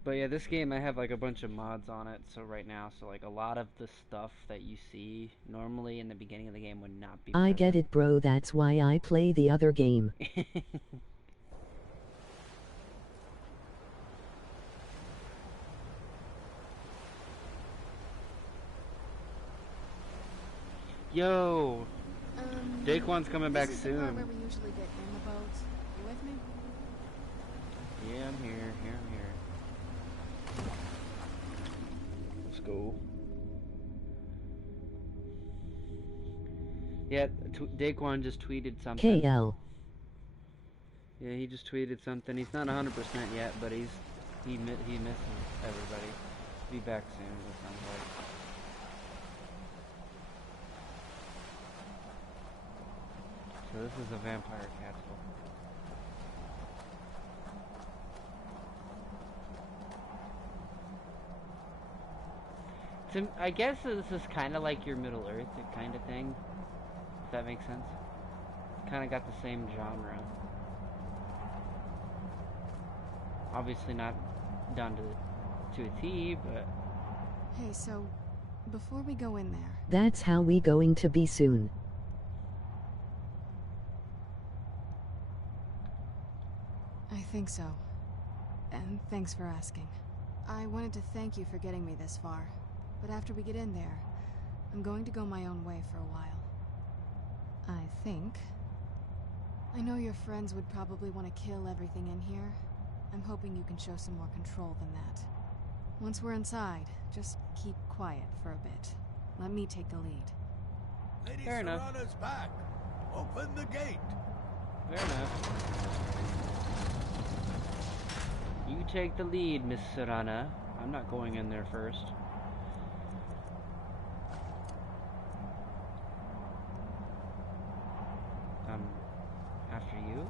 But yeah, this game I have like a bunch of mods on it, so right now, so like a lot of the stuff that you see normally in the beginning of the game would not be I present. get it, bro. That's why I play the other game. Yo! Daquan's coming back this is the part soon. where we usually get in the boat. You with me? Yeah, I'm here. I'm here. Let's go. Yeah, Daquan just tweeted something. KL. Yeah, he just tweeted something. He's not 100% yet, but he misses everybody. Be back soon, it sounds like. So this is a vampire castle. So I guess this is kind of like your Middle Earth kind of thing. If that makes sense. Kind of got the same genre. Obviously not done to a T, but... Hey, so Before we go in there, That's how we going to be soon. I think so. And thanks for asking. I wanted to thank you for getting me this far, but after we get in there, I'm going to go my own way for a while. I think. I know your friends would probably want to kill everything in here. I'm hoping you can show some more control than that. Once we're inside, just keep quiet for a bit. Let me take the lead. Lady Fair enough. Serrana's back. Open the gate. Fair enough. You take the lead, Miss Serrana. I'm not going in there first. After you?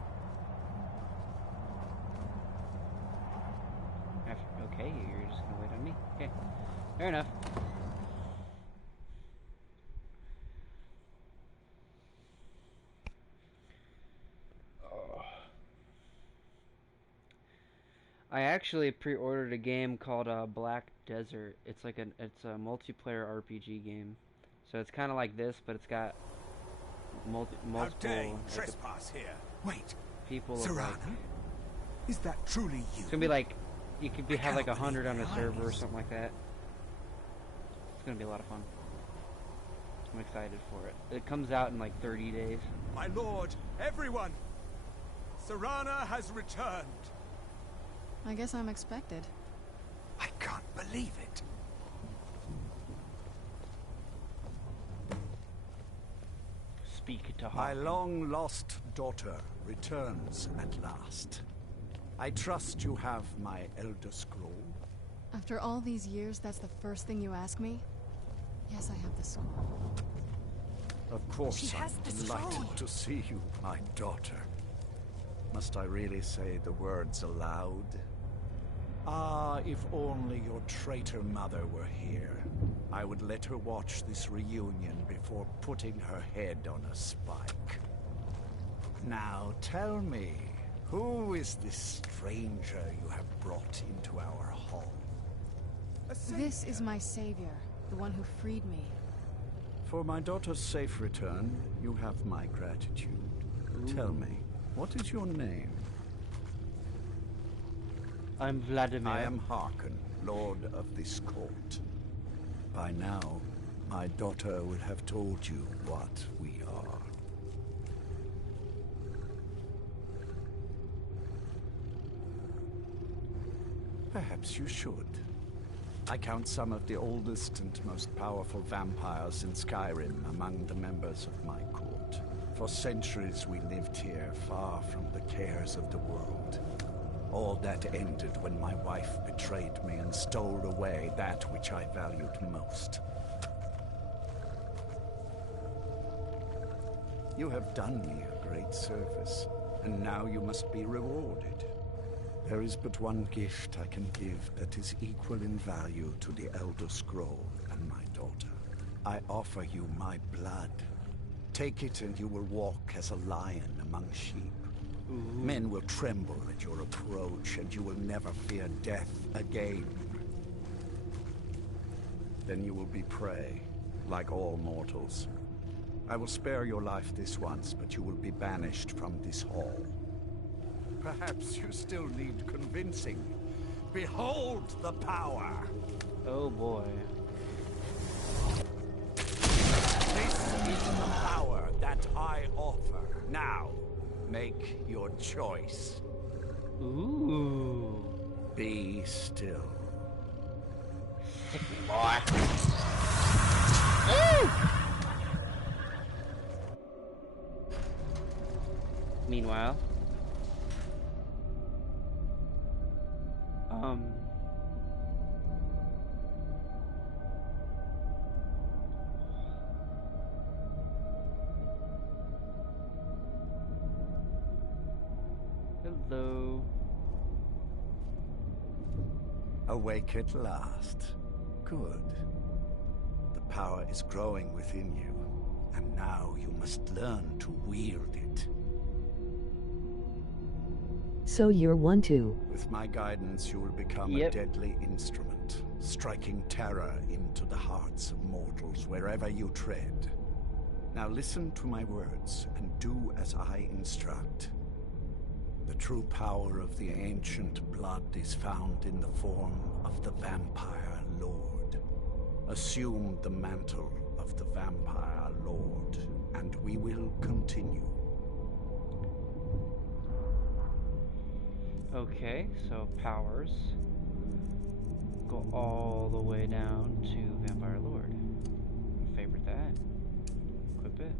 Okay, you're just gonna wait on me. Okay, fair enough. I actually pre-ordered a game called Black Desert. It's like it's a multiplayer RPG game. So it's kind of like this, but it's got multiple How dare you like, trespass here? Wait, people of, Serrana? like, Is that truly you? it's gonna be like you could be, have like can't 100 on believe a my server or eyes. something like that. It's gonna be a lot of fun. I'm excited for it. It comes out in like 30 days. My lord, everyone! Serrana has returned. I guess I'm expected. I can't believe it. Speak to My Hawk. long-lost daughter returns at last. I trust you have my Elder Scroll. After all these years, that's the first thing you ask me? Yes, I have the scroll. Of course, She has I'm the delighted scroll. to see you, my daughter. Must I really say the words aloud? Ah, if only your traitor mother were here. I would let her watch this reunion before putting her head on a spike. Now tell me, who is this stranger you have brought into our hall? This is my savior, the one who freed me. For my daughter's safe return, you have my gratitude. Tell me, what is your name? I'm Vladimir. I am Harkon, Lord of this court. By now, my daughter will have told you what we are. Perhaps you should. I count some of the oldest and most powerful vampires in Skyrim among the members of my court. For centuries we lived here, far from the cares of the world. All that ended when my wife betrayed me and stole away that which I valued most. You have done me a great service, and now you must be rewarded. There is but one gift I can give that is equal in value to the Elder Scroll and my daughter. I offer you my blood. Take it and you will walk as a lion among sheep. Men will tremble at your approach, and you will never fear death again. Then you will be prey, like all mortals. I will spare your life this once, but you will be banished from this hall. Perhaps you still need convincing. Behold the power! Oh boy. This is the power that I offer. Now, make your choice. Ooh. Be still. Hit me, boy. Meanwhile, hello. Awake at last. Good. The power is growing within you, and now you must learn to wield it. So you're one too. With my guidance, you will become Yep. a deadly instrument, striking terror into the hearts of mortals wherever you tread. Now listen to my words and do as I instruct. The true power of the ancient blood is found in the form of the Vampire Lord. Assume the mantle of the Vampire Lord, and we will continue. Okay, so powers go all the way down to Vampire Lord. Favorite that. Equip it.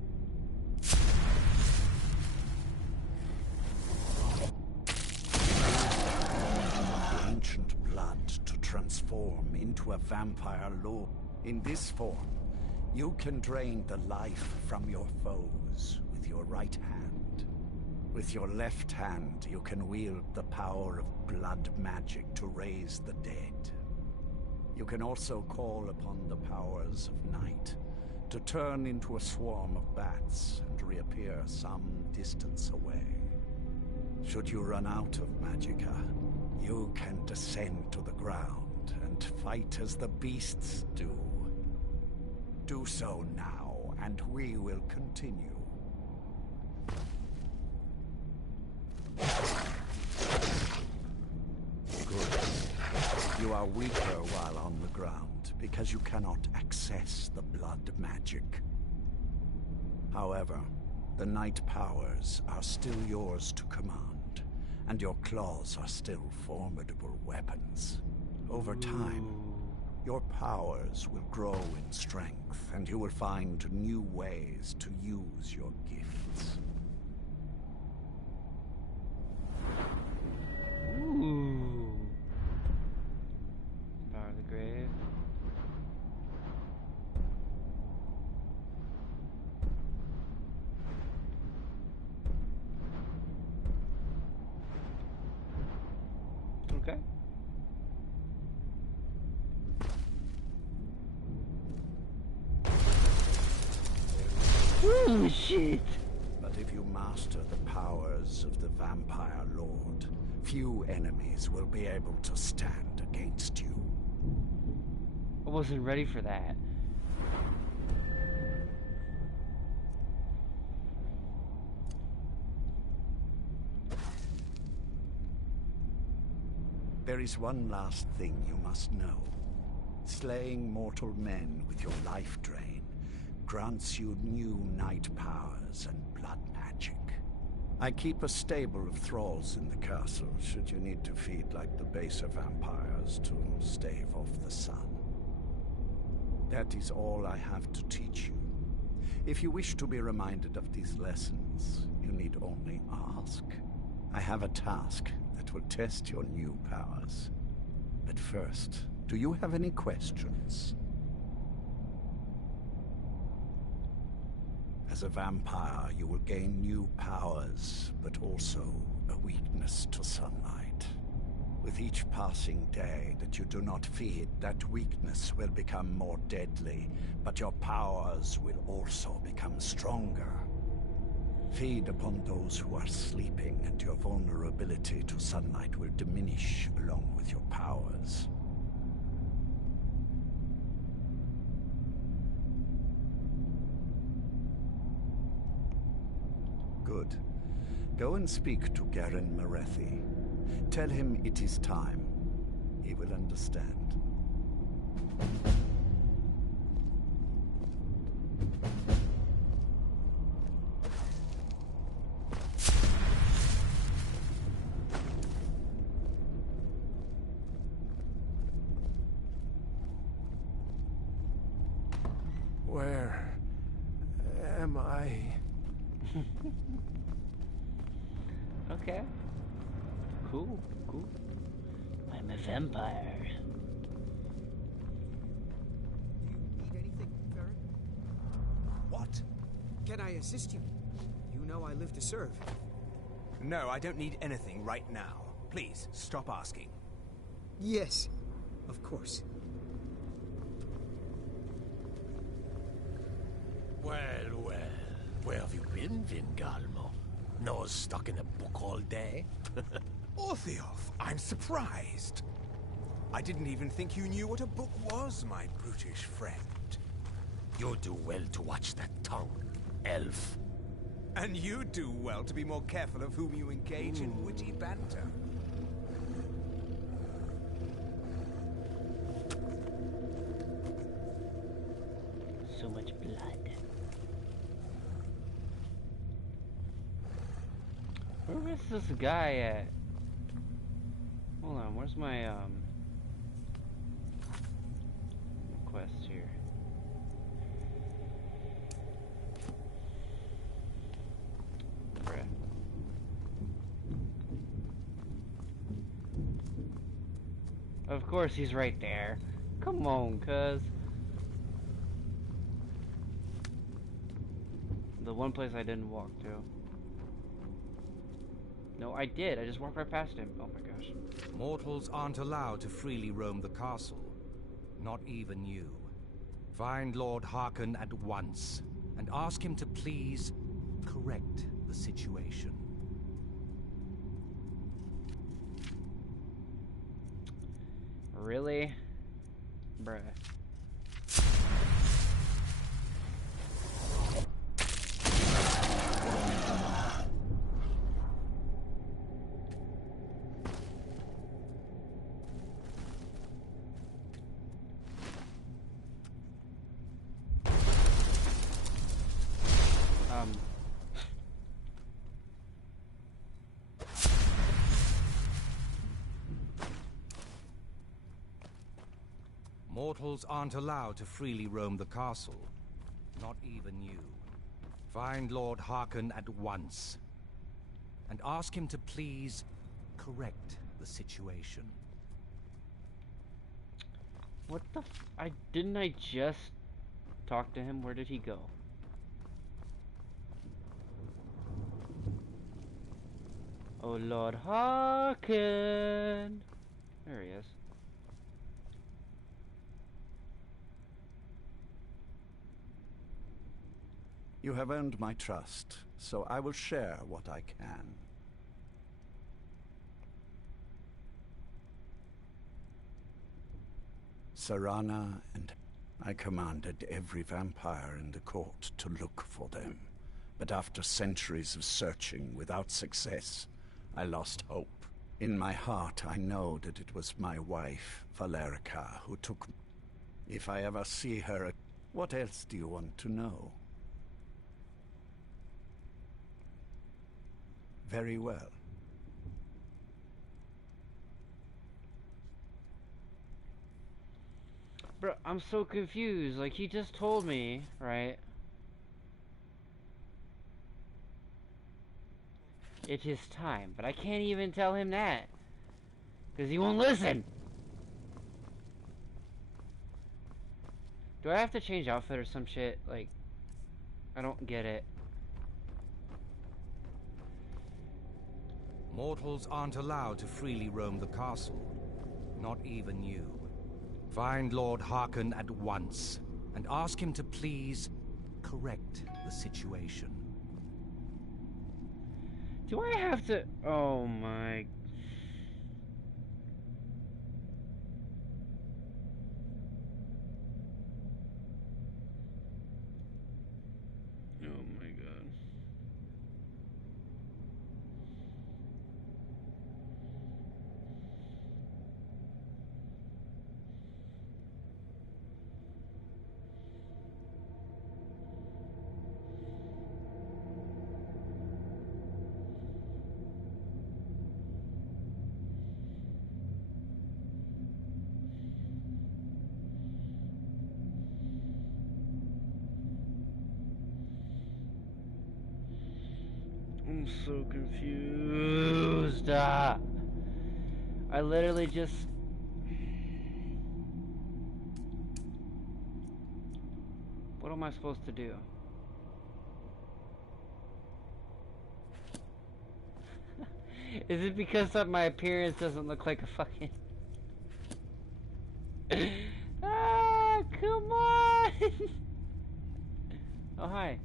The ancient blood to transform into a Vampire Lord. In this form, you can drain the life from your foes with your right hand. With your left hand, you can wield the power of blood magic to raise the dead. You can also call upon the powers of night to turn into a swarm of bats and reappear some distance away. Should you run out of magicka, you can descend to the ground and fight as the beasts do. Do so now, and we will continue. Good. You are weaker while on the ground, because you cannot access the blood magic. However, the night powers are still yours to command, and your claws are still formidable weapons. Over time, your powers will grow in strength, and you will find new ways to use your gifts. Ooh. Power of the Grave. Okay. Oh shit! But if you master the powers of the Vampire Lord, few enemies will be able to stand against you. I wasn't ready for that. There is one last thing you must know. Slaying mortal men with your life drain grants you new night powers and blood magic. I keep a stable of thralls in the castle, should you need to feed like the baser vampires to stave off the sun. That is all I have to teach you. If you wish to be reminded of these lessons, you need only ask. I have a task that will test your new powers. But first, do you have any questions? As a vampire, you will gain new powers, but also a weakness to sunlight. With each passing day that you do not feed, that weakness will become more deadly, but your powers will also become stronger. Feed upon those who are sleeping, and your vulnerability to sunlight will diminish along with your powers. Good. Go and speak to Garen Marethi. Tell him it is time. He will understand. Where am I? Okay. Cool, cool. I'm a vampire. Do you need anything, Farron? What? Can I assist you? You know I live to serve. No, I don't need anything right now. Please, stop asking. Yes, of course. Well, well. Where have you been, Vingalmo? Nose stuck in a book all day? Orthiolf, I'm surprised. I didn't even think you knew what a book was, my brutish friend. You'll do well to watch that tongue, elf. And you do well to be more careful of whom you engage in witty banter. So much blood. Where is this guy at? Hold on, where's my quest here? Bruh. Of course he's right there. Come on, cuz. The one place I didn't walk to. No, I did. I just walked right past him. Oh my gosh. Mortals aren't allowed to freely roam the castle. Not even you. Find Lord Harkon at once, and ask him to please correct the situation. Really? Bruh. Mortals aren't allowed to freely roam the castle. Not even you. Find Lord Harkon at once, and ask him to please correct the situation. What the didn't I just talk to him? Where did he go? Oh, Lord Harkon! There he is. You have earned my trust, so I will share what I can. Sarana and I commanded every vampire in the court to look for them. But after centuries of searching without success, I lost hope. In my heart, I know that it was my wife, Valerica, who took me. If I ever see her, what else do you want to know? Very well. Bro, I'm so confused. Like, he just told me, right? It is time, but I can't even tell him that. Because he won't listen. Do I have to change outfit or some shit? Like, I don't get it. Mortals aren't allowed to freely roam the castle. Not even you. Find Lord Harkon at once, and ask him to please correct the situation. Do I have to... Oh my... Oh my god. I'm so confused. I literally just... What am I supposed to do? Is it because of my appearance doesn't look like a fucking... Ah, come on! Oh, hi.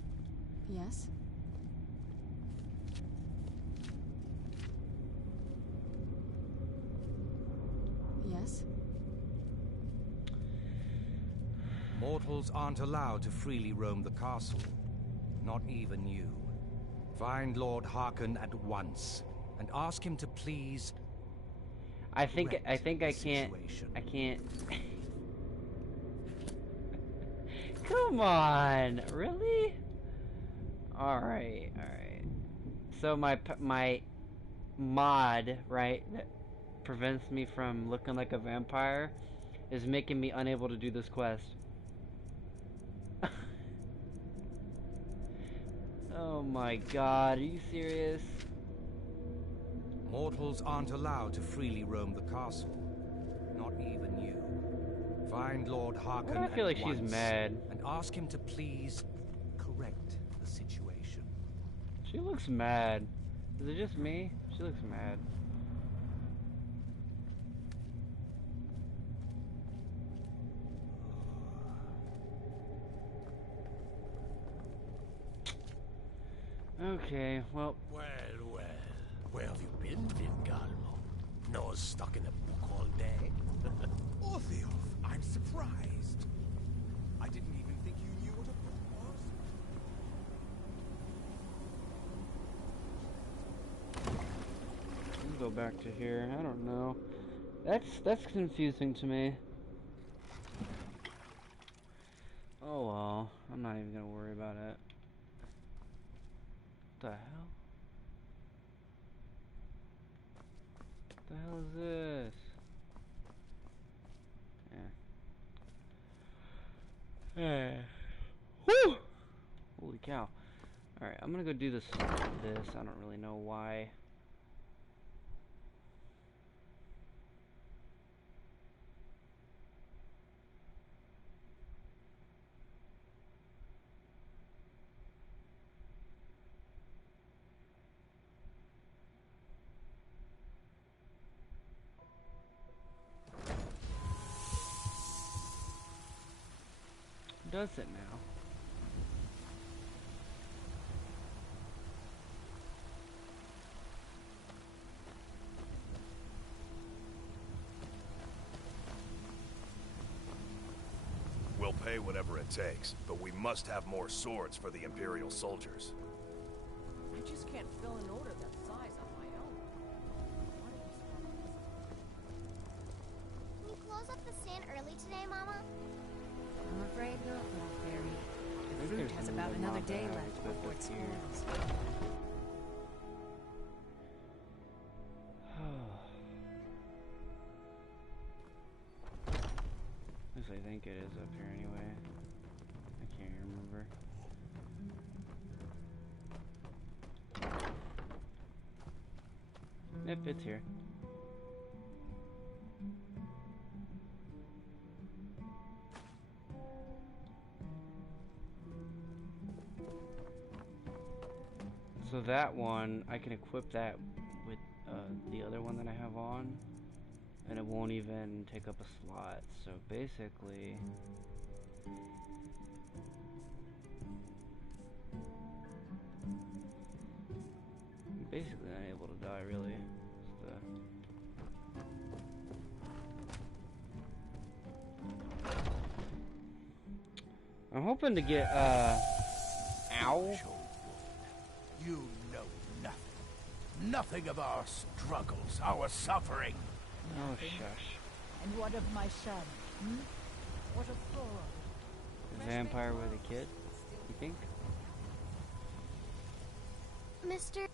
Yes? Mortals aren't allowed to freely roam the castle. Not even you. Find Lord Harkon at once and ask him to please. I think I can't. I can't. Come on, really? All right. So my mod, right, that prevents me from looking like a vampire, is making me unable to do this quest. Oh my god, are you serious? Mortals aren't allowed to freely roam the castle. Not even you. Find Lord Harkon I feel like at once she's mad. and ask him to please correct the situation. She looks mad. Is it just me? She looks mad. Okay, well. Where have you been, Vingalmo? Nose stuck in a book all day? Orthiof, I'm surprised. I didn't even think you knew what a book was. Let's go back to here. I don't know. That's confusing to me. Oh well, I'm not even gonna worry about it. What the hell? What the hell is this? Yeah. Whew! Holy cow. Alright, I'm gonna go do this. I don't really know why. Does it now? We'll pay whatever it takes, but we must have more swords for the Imperial soldiers. I just can't fill an order that size on my own. Can you close up the stand early today, Mama? I'm afraid not, little fairy. The fruit has about another day left before it spoils. At least I think it is up here anyway. I can't remember. Yep, it's here. So that one, I can equip that with the other one that I have on, and it won't even take up a slot. So basically, I'm basically unable to die, really. I'm hoping to get, ow. You know nothing. Nothing of our struggles, our suffering. Oh, shush. And what of my son? Hmm? What of Flora? A vampire with a kid, you think? Mr.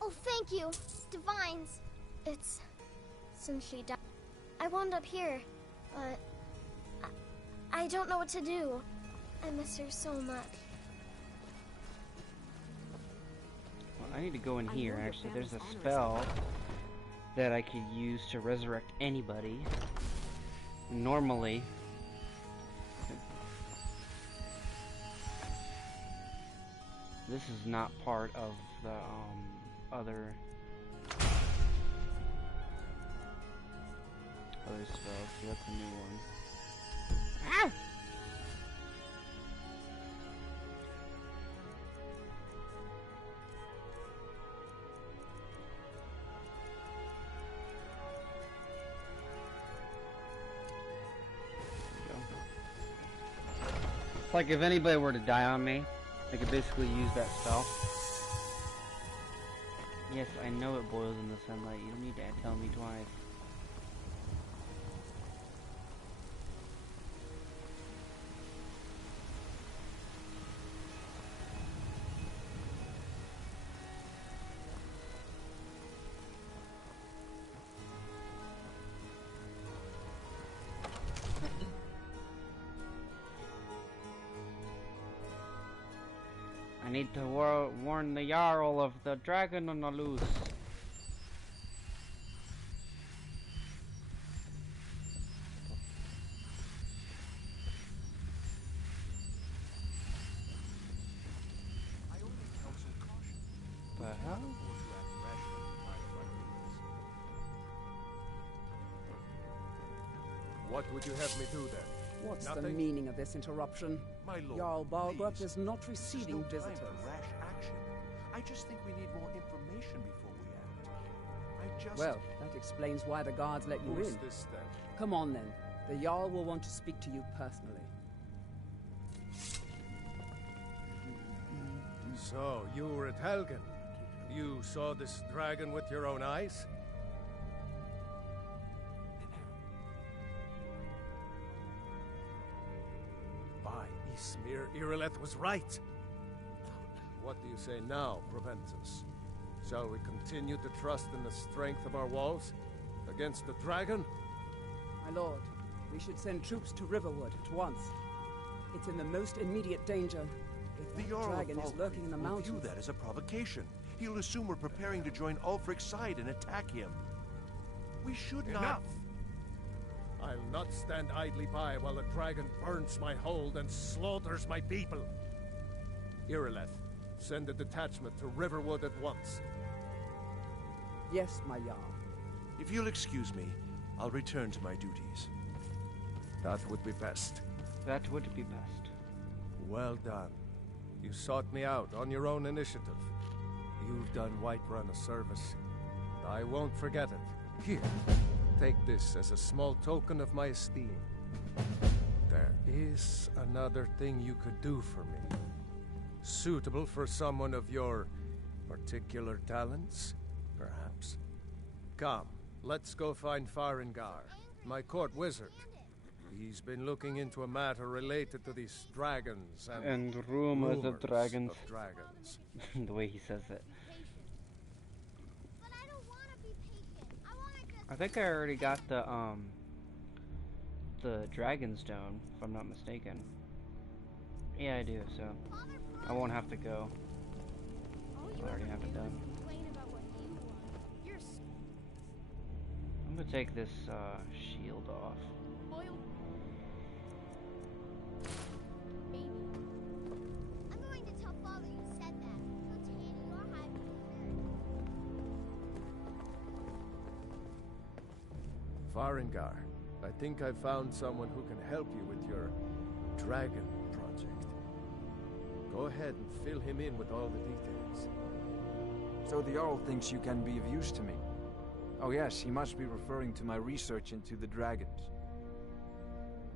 Oh, thank you. Divines. It's... since she died. I wound up here, but... I don't know what to do. I miss her so much. Well, I need to go in here, actually. There's a spell that I could use to resurrect anybody. Normally. This is not part of the, other spells, so that's a new one. Ah! like if anybody were to die on me, I could basically use that spell. Yes, I know it boils in the sunlight. You don't need to tell me twice. I need to warn the Jarl of the dragon on the loose. The hell? What would you have me do then? What's Nothing? the meaning of this interruption? My lord, Jarl Balgrup please. is not receiving There's no time visitors. for rash action. I just think we need more information before we act. Well, that explains why the guards let you Who's in. this then? Come on then. The Jarl will want to speak to you personally. So, you were at Helgen. You saw this dragon with your own eyes? By Ismir, Irileth was right. What do you say now, Proventus? Shall we continue to trust in the strength of our walls? Against the dragon? My lord, we should send troops to Riverwood at once. It's in the most immediate danger. If The that Jarl dragon of is lurking in the Falkreath will view mountains... that as a provocation. He'll assume we're preparing to join Ulfric's side and attack him. We should not... Enough! I'll not stand idly by while the dragon burns my hold and slaughters my people. Irileth, send a detachment to Riverwood at once. Yes, my Jarl. If you'll excuse me, I'll return to my duties. That would be best. That would be best. Well done. You sought me out on your own initiative. You've done Whiterun a service. I won't forget it. Here, take this as a small token of my esteem. There is another thing you could do for me. Suitable for someone of your particular talents, perhaps. Come, let's go find Farengar, my court wizard. He's been looking into a matter related to these dragons and rumors of dragons. The way he says it. I think I already got the dragon stone, if I'm not mistaken. Yeah, I do, so I won't have to go. I already have it done. I'm gonna take this shield off. Farengar, I think I found someone who can help you with your dragon project. Go ahead and fill him in with all the details. So the Jarl thinks you can be of use to me. Oh yes, he must be referring to my research into the dragons.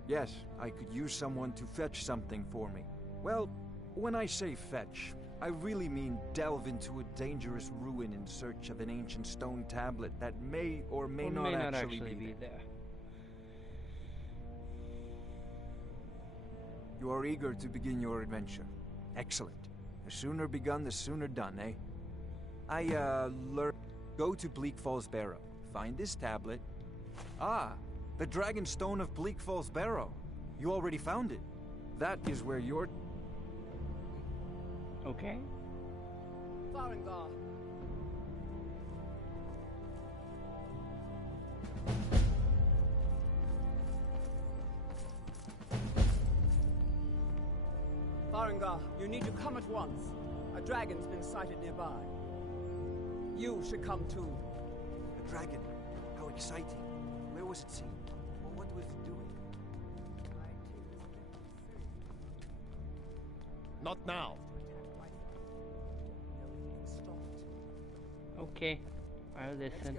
Yes, I could use someone to fetch something for me. Well, when I say fetch, I really mean delve into a dangerous ruin in search of an ancient stone tablet that may or may not actually be there. You are eager to begin your adventure. Excellent. The sooner begun, the sooner done, eh? Go to Bleak Falls Barrow. Find this tablet. Ah, the Dragon Stone of Bleak Falls Barrow. You already found it. That is where your... Okay. Farengar. Farengar, you need to come at once. A dragon's been sighted nearby. You should come too. A dragon? How exciting. Where was it seen? What was it doing? Not now. Okay, I'll listen.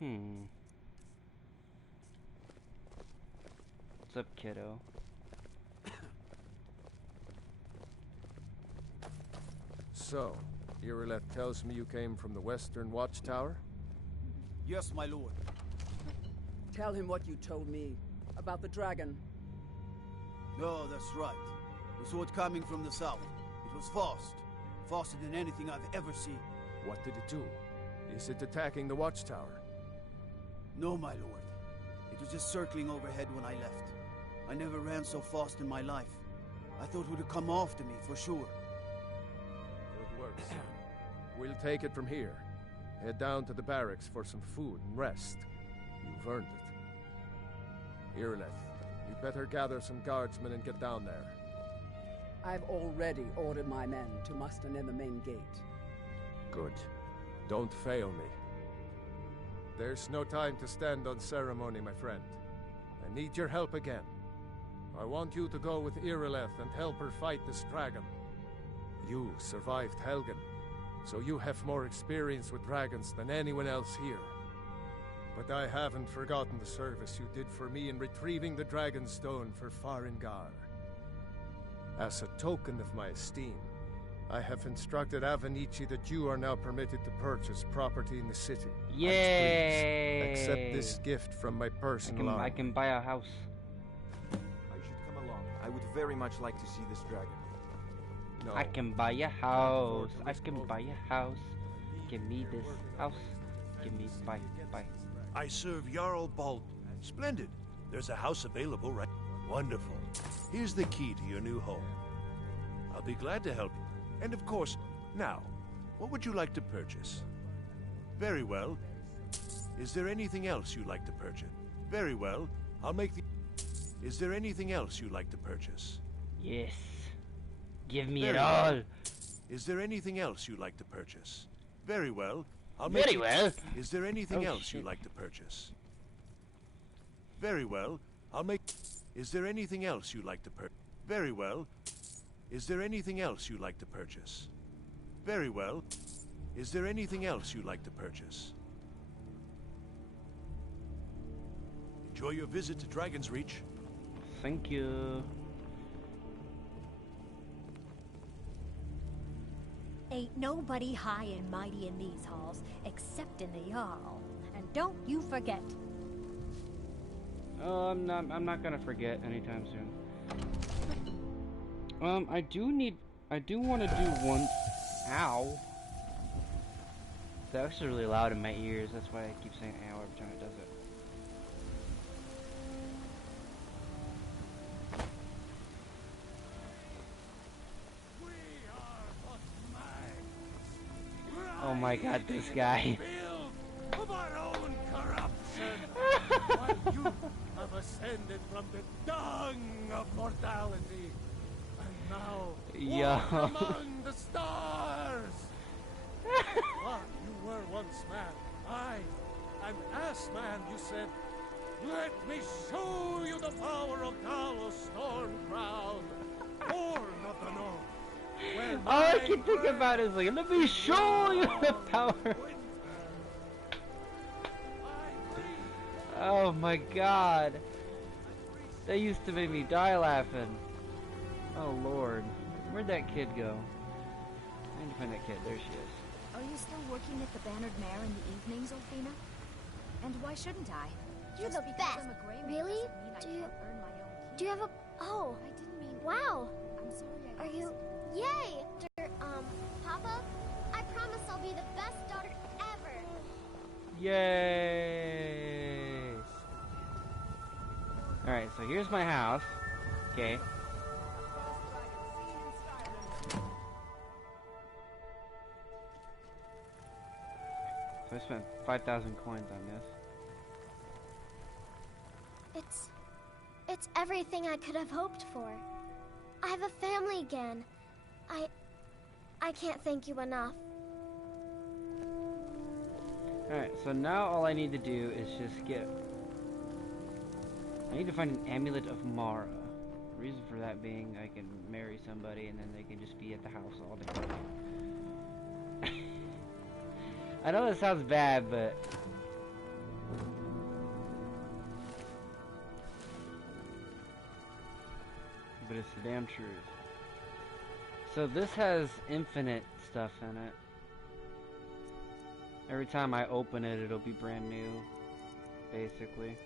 What's up, kiddo? So, Irileth tells me you came from the Western Watchtower? Yes, my lord. Tell him what you told me about the dragon. No, that's right. The sword coming from the south. It was fast. Faster than anything I've ever seen. What did it do? Is it attacking the Watchtower? No, my lord. It was just circling overhead when I left. I never ran so fast in my life. I thought it would have come after me, for sure. Good work, son. We'll take it from here. Head down to the barracks for some food and rest. You've earned it. Irileth, you'd better gather some guardsmen and get down there. I've already ordered my men to muster near the main gate. Good. Don't fail me. There's no time to stand on ceremony, my friend. I need your help again. I want you to go with Irileth and help her fight this dragon. You survived Helgen, so you have more experience with dragons than anyone else here. But I haven't forgotten the service you did for me in retrieving the dragon stone for Farengar. As a token of my esteem, I have instructed Avenici that you are now permitted to purchase property in the city. Yay! Please, accept this gift from my personal arm. I can buy a house. I should come along. I would very much like to see this dragon. No. I can buy a house. I can buy a house. Give me this house. Give me buy. I serve Jarl Bald. Splendid. There's a house available right. Wonderful. Here's the key to your new home. I'll be glad to help you. And of course, now, what would you like to purchase? Very well. Is there anything else you'd like to purchase? Very well. I'll make the... Is there anything else you'd like to purchase? Yes. Give me Very it all. well. Is there anything else you'd like to purchase? Very well. I'll Very make well. Is there anything Oh, else shit. you'd like to purchase? Very well. I'll make... Is there anything else you'd like to purchase? Very well. Is there anything else you'd like to purchase? Very well. Is there anything else you'd like to purchase? Enjoy your visit to Dragon's Reach. Thank you. Ain't nobody high and mighty in these halls, except in the Jarl. And don't you forget. Oh, I'm not gonna forget anytime soon. I do want to do one. Ow. That's actually really loud in my ears. That's why I keep saying ow every time it does it. Oh my god, this guy. Of our own corruption, while you have ascended from the dung of mortality, and now walk among the stars. But you were once man, I, an ass man, you said. Let me show you the power of Talos Stormcrown, born of the north. All I can think about is like, let me show you the power. Oh my god. That used to make me die laughing. Oh lord. Where'd that kid go? I need to find that kid. There she is. Are you still working at the Bannered Mare in the evenings, Olfina? And why shouldn't I? You're Just the because best. I'm a Grey Mage Really? doesn't mean I can't earn my own keep. Do you have a... Oh. I didn't mean... Wow. I'm sorry I Are you... Yay! Papa, I promise I'll be the best daughter ever. Yay! Alright, so here's my house. Okay. So I spent 5,000 coins on this. It's everything I could have hoped for. I have a family again. I can't thank you enough. Alright, so now all I need to do is just get... I need to find an amulet of Mara. The reason for that being I can marry somebody and then they can just be at the house all day. I know that sounds bad, but it's the damn truth. So this has infinite stuff in it. Every time I open it, it'll be brand new, basically.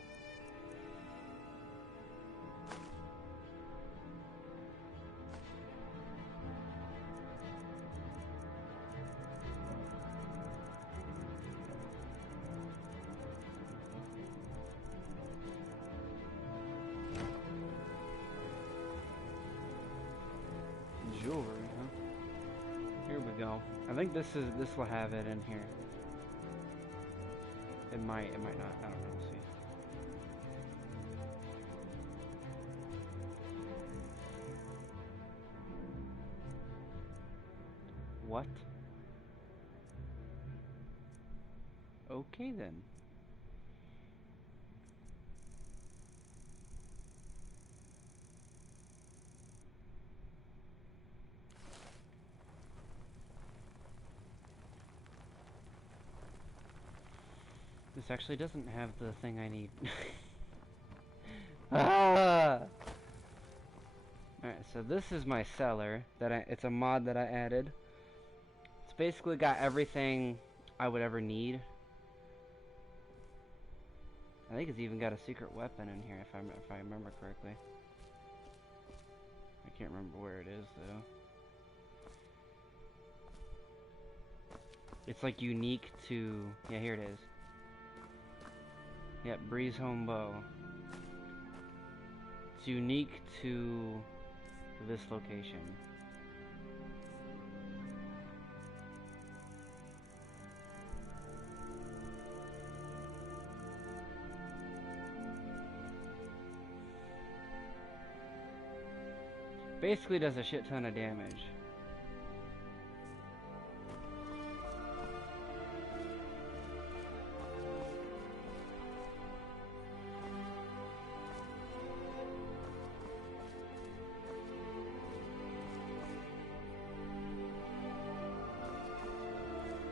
Jewelry, huh? Here we go. I think this will have it in here. It might not. I don't know. We'll see. What? Okay then. This actually doesn't have the thing I need. Ah! Alright, so this is my cellar. It's a mod that I added. It's basically got everything I would ever need. I think it's even got a secret weapon in here, if I remember correctly. I can't remember where it is though. It's like unique to... yeah, here it is. Yep, Breeze Home Bow. It's unique to this location. Basically does a shit ton of damage.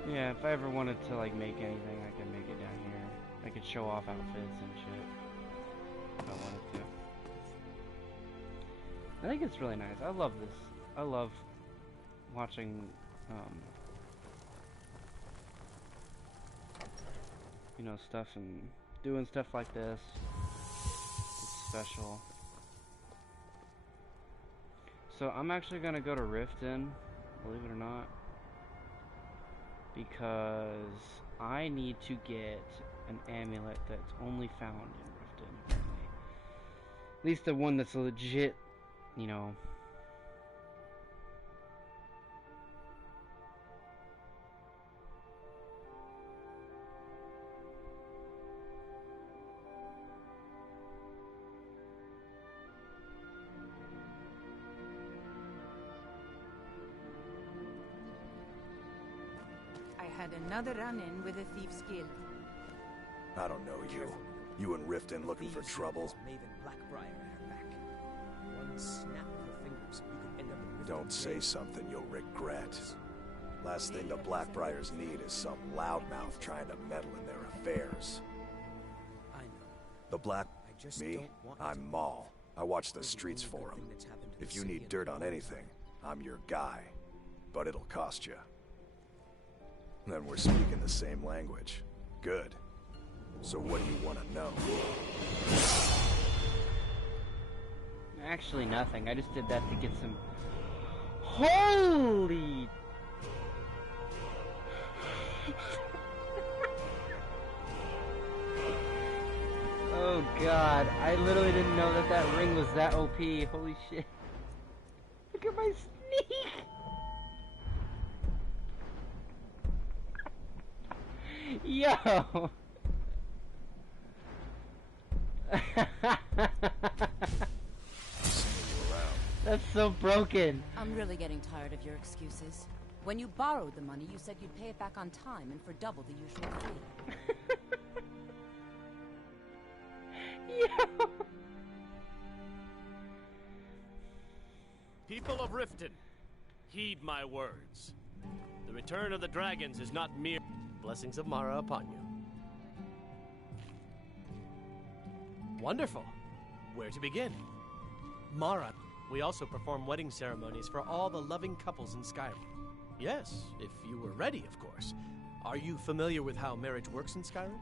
Yeah, if I ever wanted to like make anything, I could make it down here. I could show off outfits and shit if I wanted to. I think it's really nice. I love this. I love watching, you know, stuff and doing stuff like this. It's special. So I'm actually gonna go to Riften, believe it or not, because I need to get an amulet that's only found in Riften, apparently. At least the one that's legit, you know. I had another run-in with a thief's guild. I don't know you. You and Riften looking for trouble? One snap of her fingers, you could end up in Don't say something you'll regret. Last thing the Blackbriars need is some loudmouth trying to meddle in their affairs. I know. The Black... just Me? don't want I'm Maul. I watch the streets for him. If you need dirt on anything, I'm your guy. But it'll cost you. Then we're speaking the same language. Good. So what do you want to know? Actually nothing. I just did that to get some... Holy... Oh god, I literally didn't know that that ring was that OP. Holy shit. Look at my sneak! Yo! That's so broken. I'm really getting tired of your excuses. When you borrowed the money, you said you'd pay it back on time and for double the usual fee. Yo! People of Riften, heed my words. The return of the dragons is not mere... Blessings of Mara upon you. Wonderful. Where to begin? Mara, We also perform wedding ceremonies for all the loving couples in Skyrim. Yes, if you were ready, of course. Are you familiar with how marriage works in Skyrim?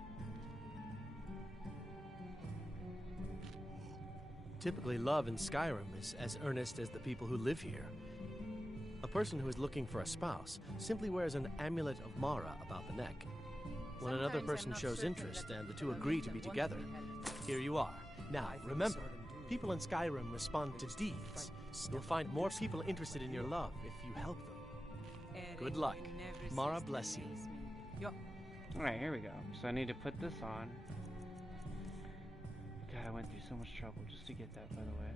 Typically, love in Skyrim is as earnest as the people who live here. A person who is looking for a spouse simply wears an amulet of Mara about the neck. When another person shows interest and the two agree to be together, here you are. Now, remember, people in Skyrim respond to deeds. You'll find more people interested in your love if you help them. Good luck. Mara bless you. Alright, here we go. So I need to put this on. God, I went through so much trouble just to get that, by the way.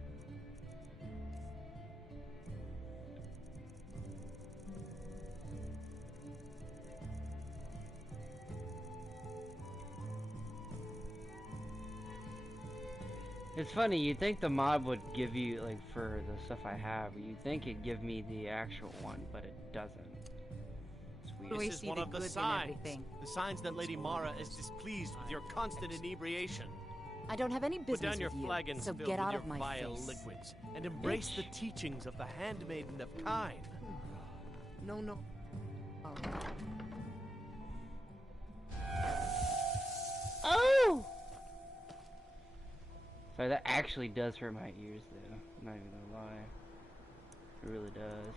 It's funny, you'd think the mod would give you, like, for the stuff I have, you'd think it'd give me the actual one, but it doesn't. It's weird. This is one of the signs. The signs that Lady Mara is displeased with your constant inebriation. I don't have any business Put down your with you, flagons so filled get out with of your my vile face. liquids and embrace the teachings of the handmaiden of Kine. No, no. Oh! Sorry, that actually does hurt my ears, though. I'm not even gonna lie. It really does.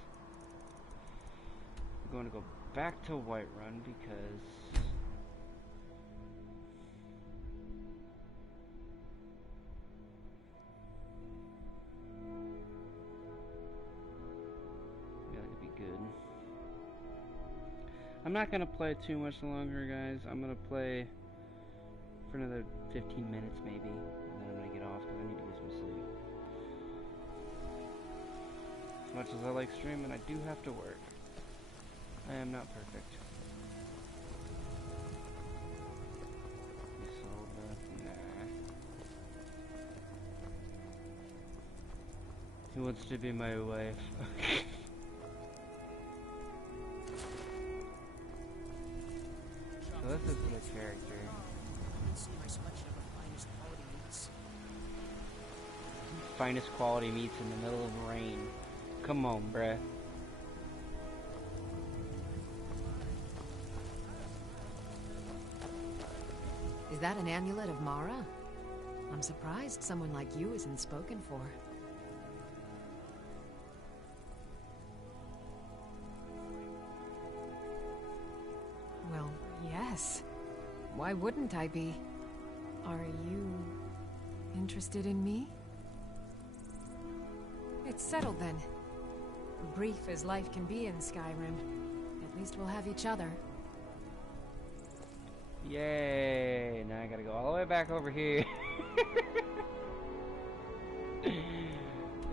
I'm going to go back to Whiterun because... yeah, that could be good. I'm not gonna play too much longer, guys. I'm gonna play for another 15 minutes, maybe. And then I'm gonna get off because I need to get some sleep. As much as I like streaming, I do have to work. I am not perfect. Nah. Who wants to be my wife? So this is the character. Finest quality meats in the middle of rain. Come on, bruh. Is that an amulet of Mara? I'm surprised someone like you isn't spoken for. Well, yes. Why wouldn't I be? Are you interested in me? It's settled then. Brief as life can be in Skyrim. At least we'll have each other. Yay! Now I gotta go all the way back over here.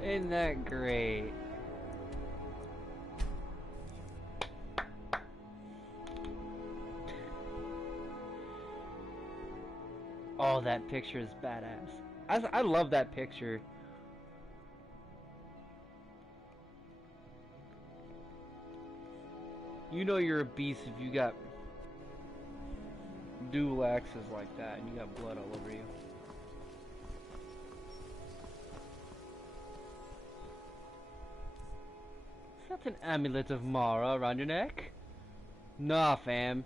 Isn't that great? Oh, that picture is badass. I love that picture. You know you're a beast if you got dual axes like that and you got blood all over you. Is that an amulet of Mara around your neck? Nah, fam.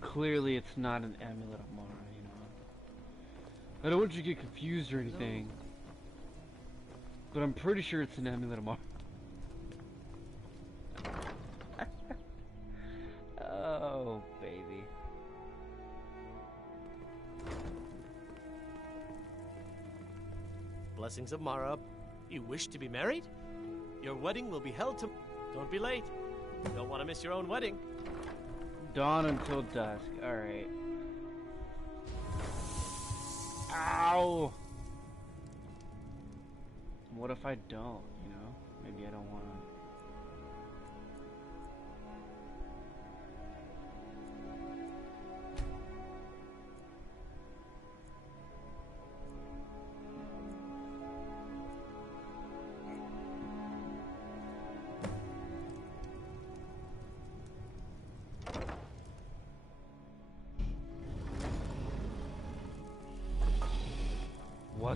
Clearly it's not an amulet of Mara, you know. I don't want you to get confused or anything. But I'm pretty sure it's an amulet of Mara. Oh, baby. Blessings of Mara. You wish to be married? Your wedding will be held to... Don't be late. You don't want to miss your own wedding. Dawn until dusk. Alright. Ow! What if I don't, you know? Maybe I don't want to.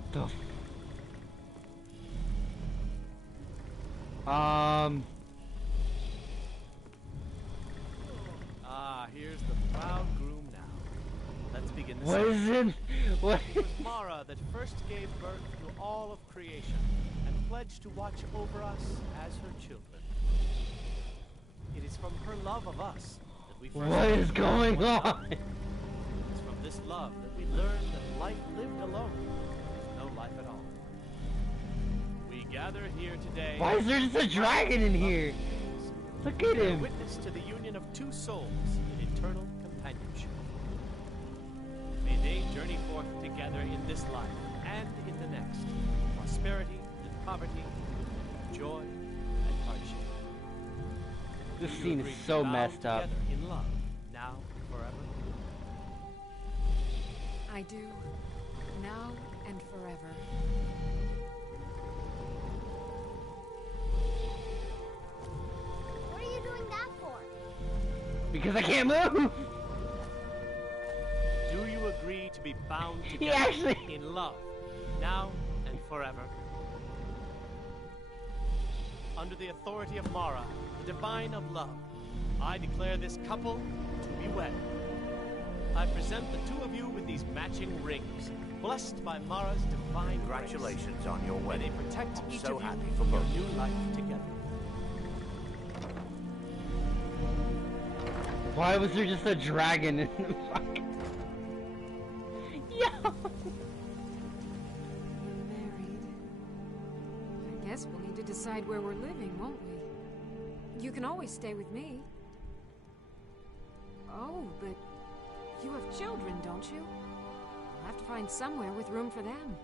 What the f- Here's the proud groom now. Let's begin the What is it? What? It was Mara that first gave birth to all of creation and pledged to watch over us as her children. It is from her love of us that we first What is going on? It is from this love that we learned that life lived alone is no life at all. We gather here today. Why is there just a dragon in here? Look at him. Witness to the union of two souls in eternal companionship. May they journey forth together in this life and in the next. Prosperity and poverty, joy and hardship. This Do you scene agree is to so vow messed up. together in love, now and forever? I do. Now and forever. What are you doing that for? Because I can't move. Do you agree to be bound together in love, now and forever? Under the authority of Mara, the divine of love, I declare this couple to be wed. I present the two of you with these matching rings, blessed by Mara's divine Congratulations grace. on your wedding. May they protect I'm each so of you happy in for your both. new life together. Why was there just a dragon in the fucking... Yo! Married. I guess we'll need to decide where we're living, won't we? You can always stay with me. Oh, but you have children, don't you? We'll have to find somewhere with room for them.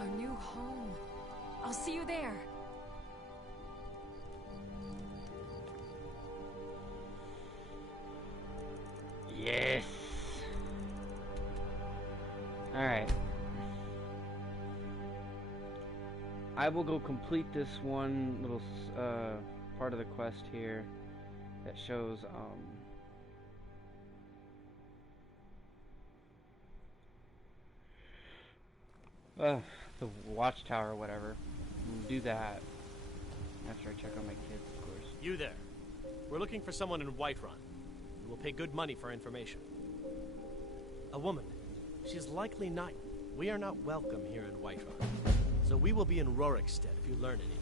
Our new home. I'll see you there. Yes. Alright. I will go complete this one little part of the quest here that shows the watchtower or whatever. Do that after I check on my kids, of course. You there. We're looking for someone in Whiterun. We'll pay good money for information. A woman. She's likely not. We are not welcome here in Whiterun. So we will be in Rorikstead if you learn anything.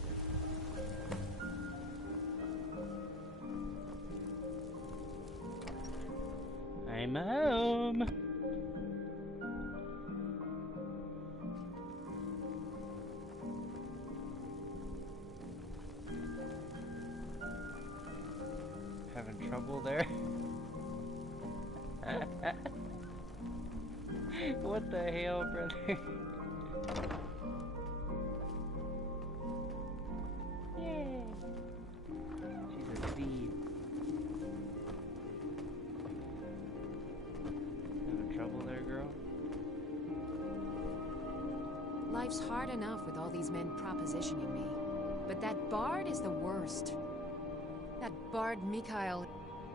I'm home. Having trouble there? What the hell, brother? Yay! She's a speed. Having trouble there, girl? Life's hard enough with all these men propositioning me. But that bard is the worst. That bard Mikhail,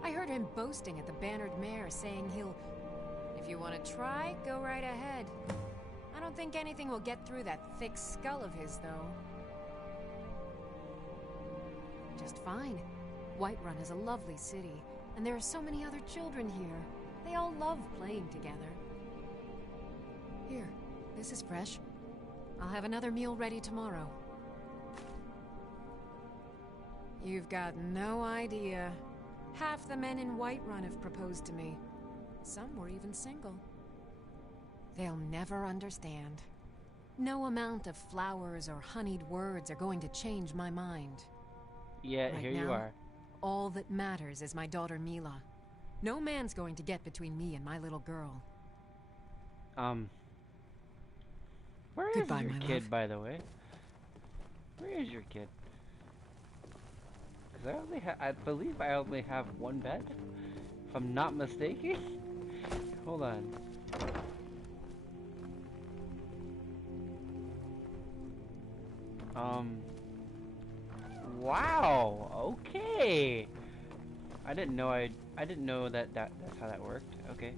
I heard him boasting at the Bannered Mare, saying he'll... If you want to try, go right ahead. I don't think anything will get through that thick skull of his, though. Just fine. Whiterun is a lovely city, and there are so many other children here. They all love playing together. Here, this is fresh. I'll have another meal ready tomorrow. You've got no idea. Half the men in Whiterun have proposed to me. Some were even single. They'll never understand. No amount of flowers or honeyed words are going to change my mind. Yeah, Right here now, you are. All that matters is my daughter Mila. No man's going to get between me and my little girl. Where is Goodbye, your my kid, love. by the way? Where is your kid? Because I believe I only have one bed, if I'm not mistaken. Hold on. Wow. Okay. I didn't know that that's how that worked. Okay.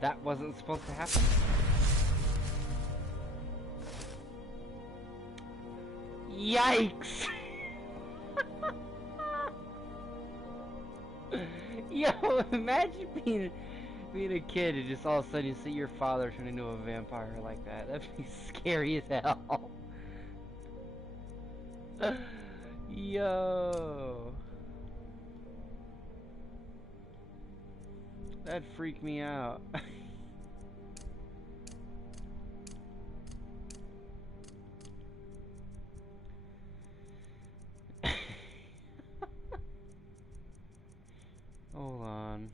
That wasn't supposed to happen. Yikes! Yo, imagine being a kid and just all of a sudden you see your father turn into a vampire like that. That'd be scary as hell. Yo. That'd freak me out. Hold on.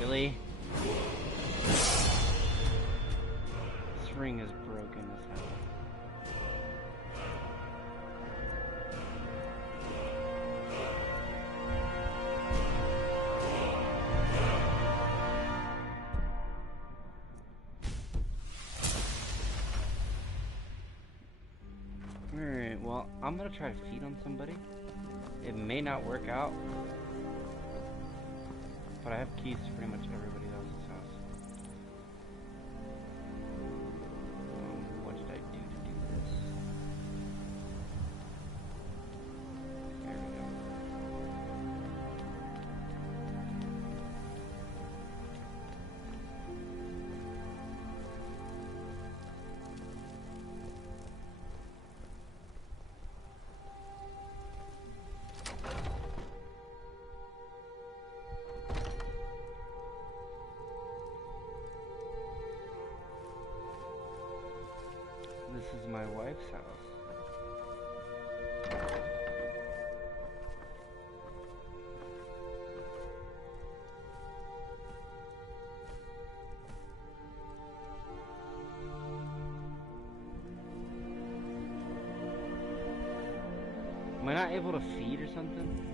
Really? This ring is broken as hell. Alright, well, I'm gonna try to feed on somebody. It may not work out, but I have keys to pretty much everybody else's house. What did I do to do this? There we go. This is my wife's house. Am I not able to feed or something?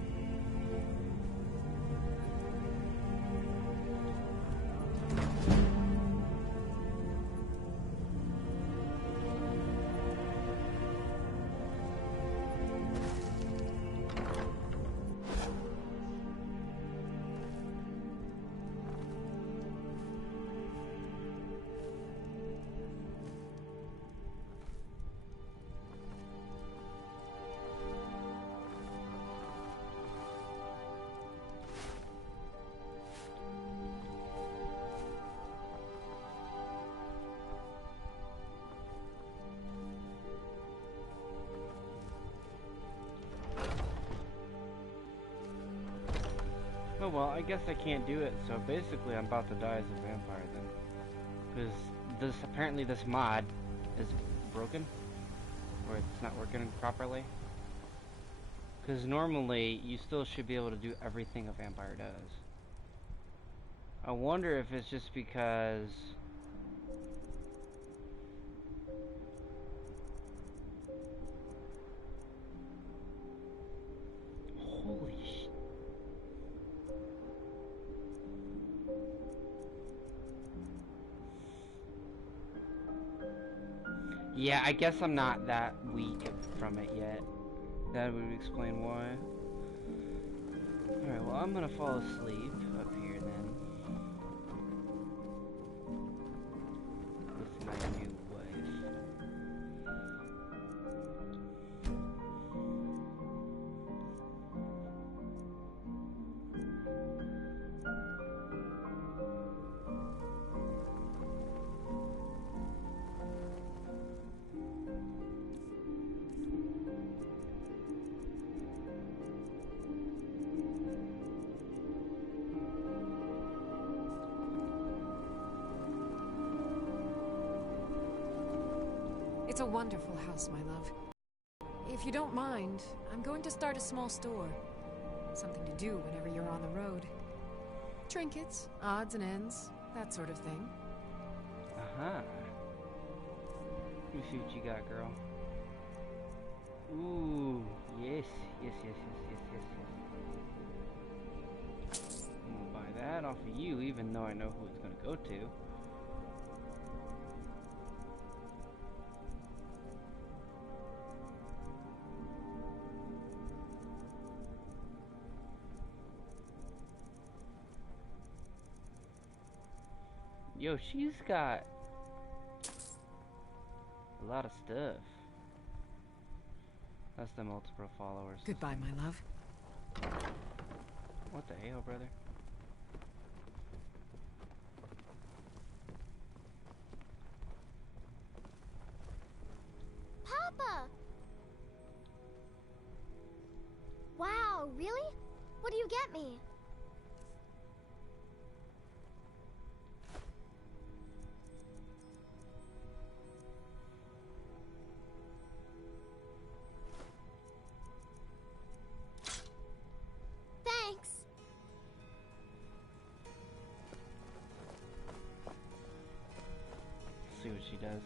Oh well, I guess I can't do it, so basically I'm about to die as a vampire then. Because apparently this mod is broken, or it's not working properly. Because normally you still should be able to do everything a vampire does. I wonder if it's just because Yeah, I guess I'm not that weak from it yet. That would explain why. Alright, well, I'm gonna fall asleep up here then. With my new wife. It's a wonderful house, my love. If you don't mind, I'm going to start a small store. Something to do whenever you're on the road. Trinkets, odds and ends, that sort of thing. Uh-huh. Let me see what you got, girl. Ooh, yes, yes, yes, yes, yes, yes, yes. I'm gonna buy that off of you, even though I know who it's gonna go to. Yo, she's got a lot of stuff. That's the multiple followers. Goodbye, my love. What the hell, brother? Papa! Wow, really? What do you get me? Thanks. Let's see what she does.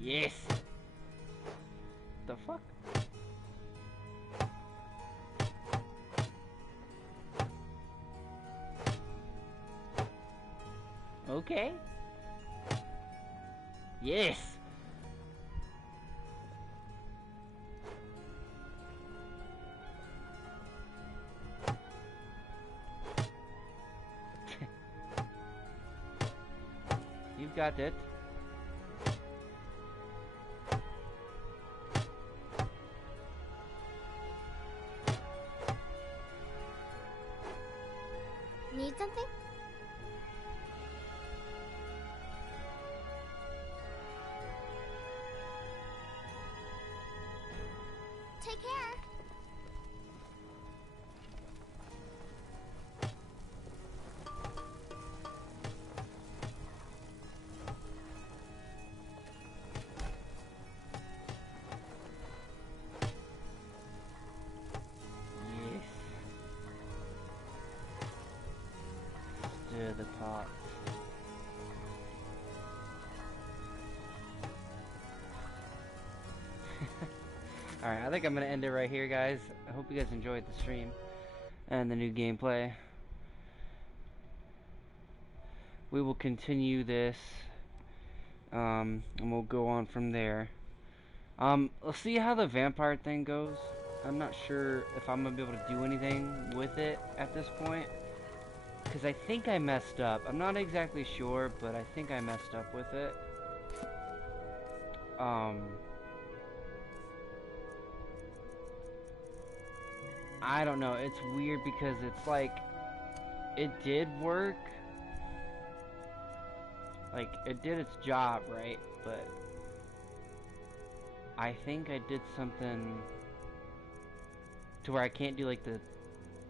Yes! The fuck? Okay. Yes! You've got it. Need something? Take care. Yes. Stir the pot. Alright, I think I'm gonna end it right here, guys. I hope you guys enjoyed the stream and the new gameplay. We will continue this, and we'll go on from there. Let's see how the vampire thing goes. I'm not sure if I'm gonna be able to do anything with it at this point, because I think I messed up. I'm not exactly sure, but I think I messed up with it. I don't know, it's weird because it's like, it did work. Like, it did its job, right? But I think I did something to where I can't do, like,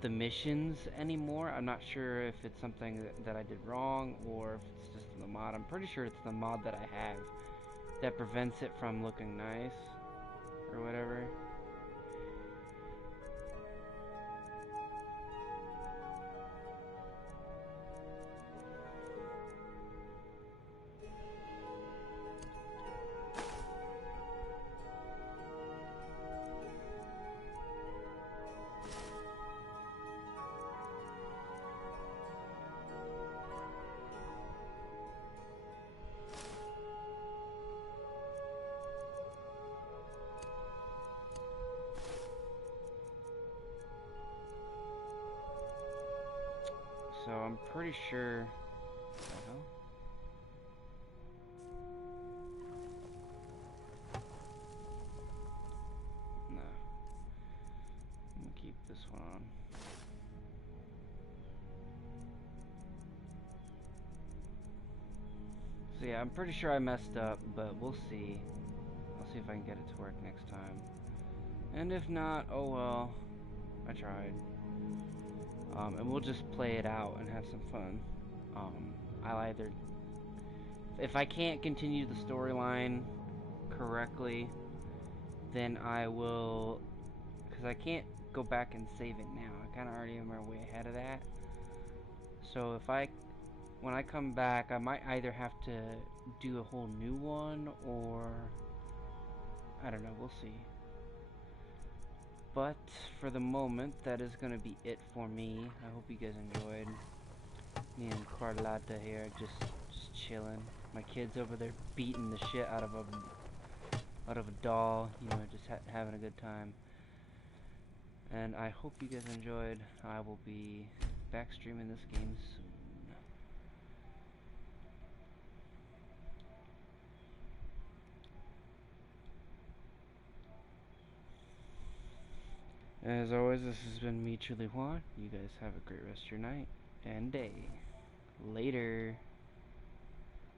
the missions anymore. I'm not sure if it's something that I did wrong or if it's just the mod. I'm pretty sure it's the mod that I have that prevents it from looking nice or whatever. I'm pretty sure. What the hell? No. I'm gonna keep this one on. So yeah, I'm pretty sure I messed up, but we'll see. I'll see if I can get it to work next time. And if not, oh well. I tried. And we'll just play it out and have some fun. I'll either... If I can't continue the storyline correctly, then I will... Because I can't go back and save it now. I kind of already am way ahead of that. So if I... When I come back, I might either have to do a whole new one, or... I don't know, we'll see. But for the moment, that is going to be it for me. I hope you guys enjoyed. Me and Carlotta here, just chilling. My kid's over there beating the shit out of a doll. You know, just having a good time. And I hope you guys enjoyed. I will be back streaming this game soon. As always, this has been me, Truly Juan. You guys have a great rest of your night and day. Later.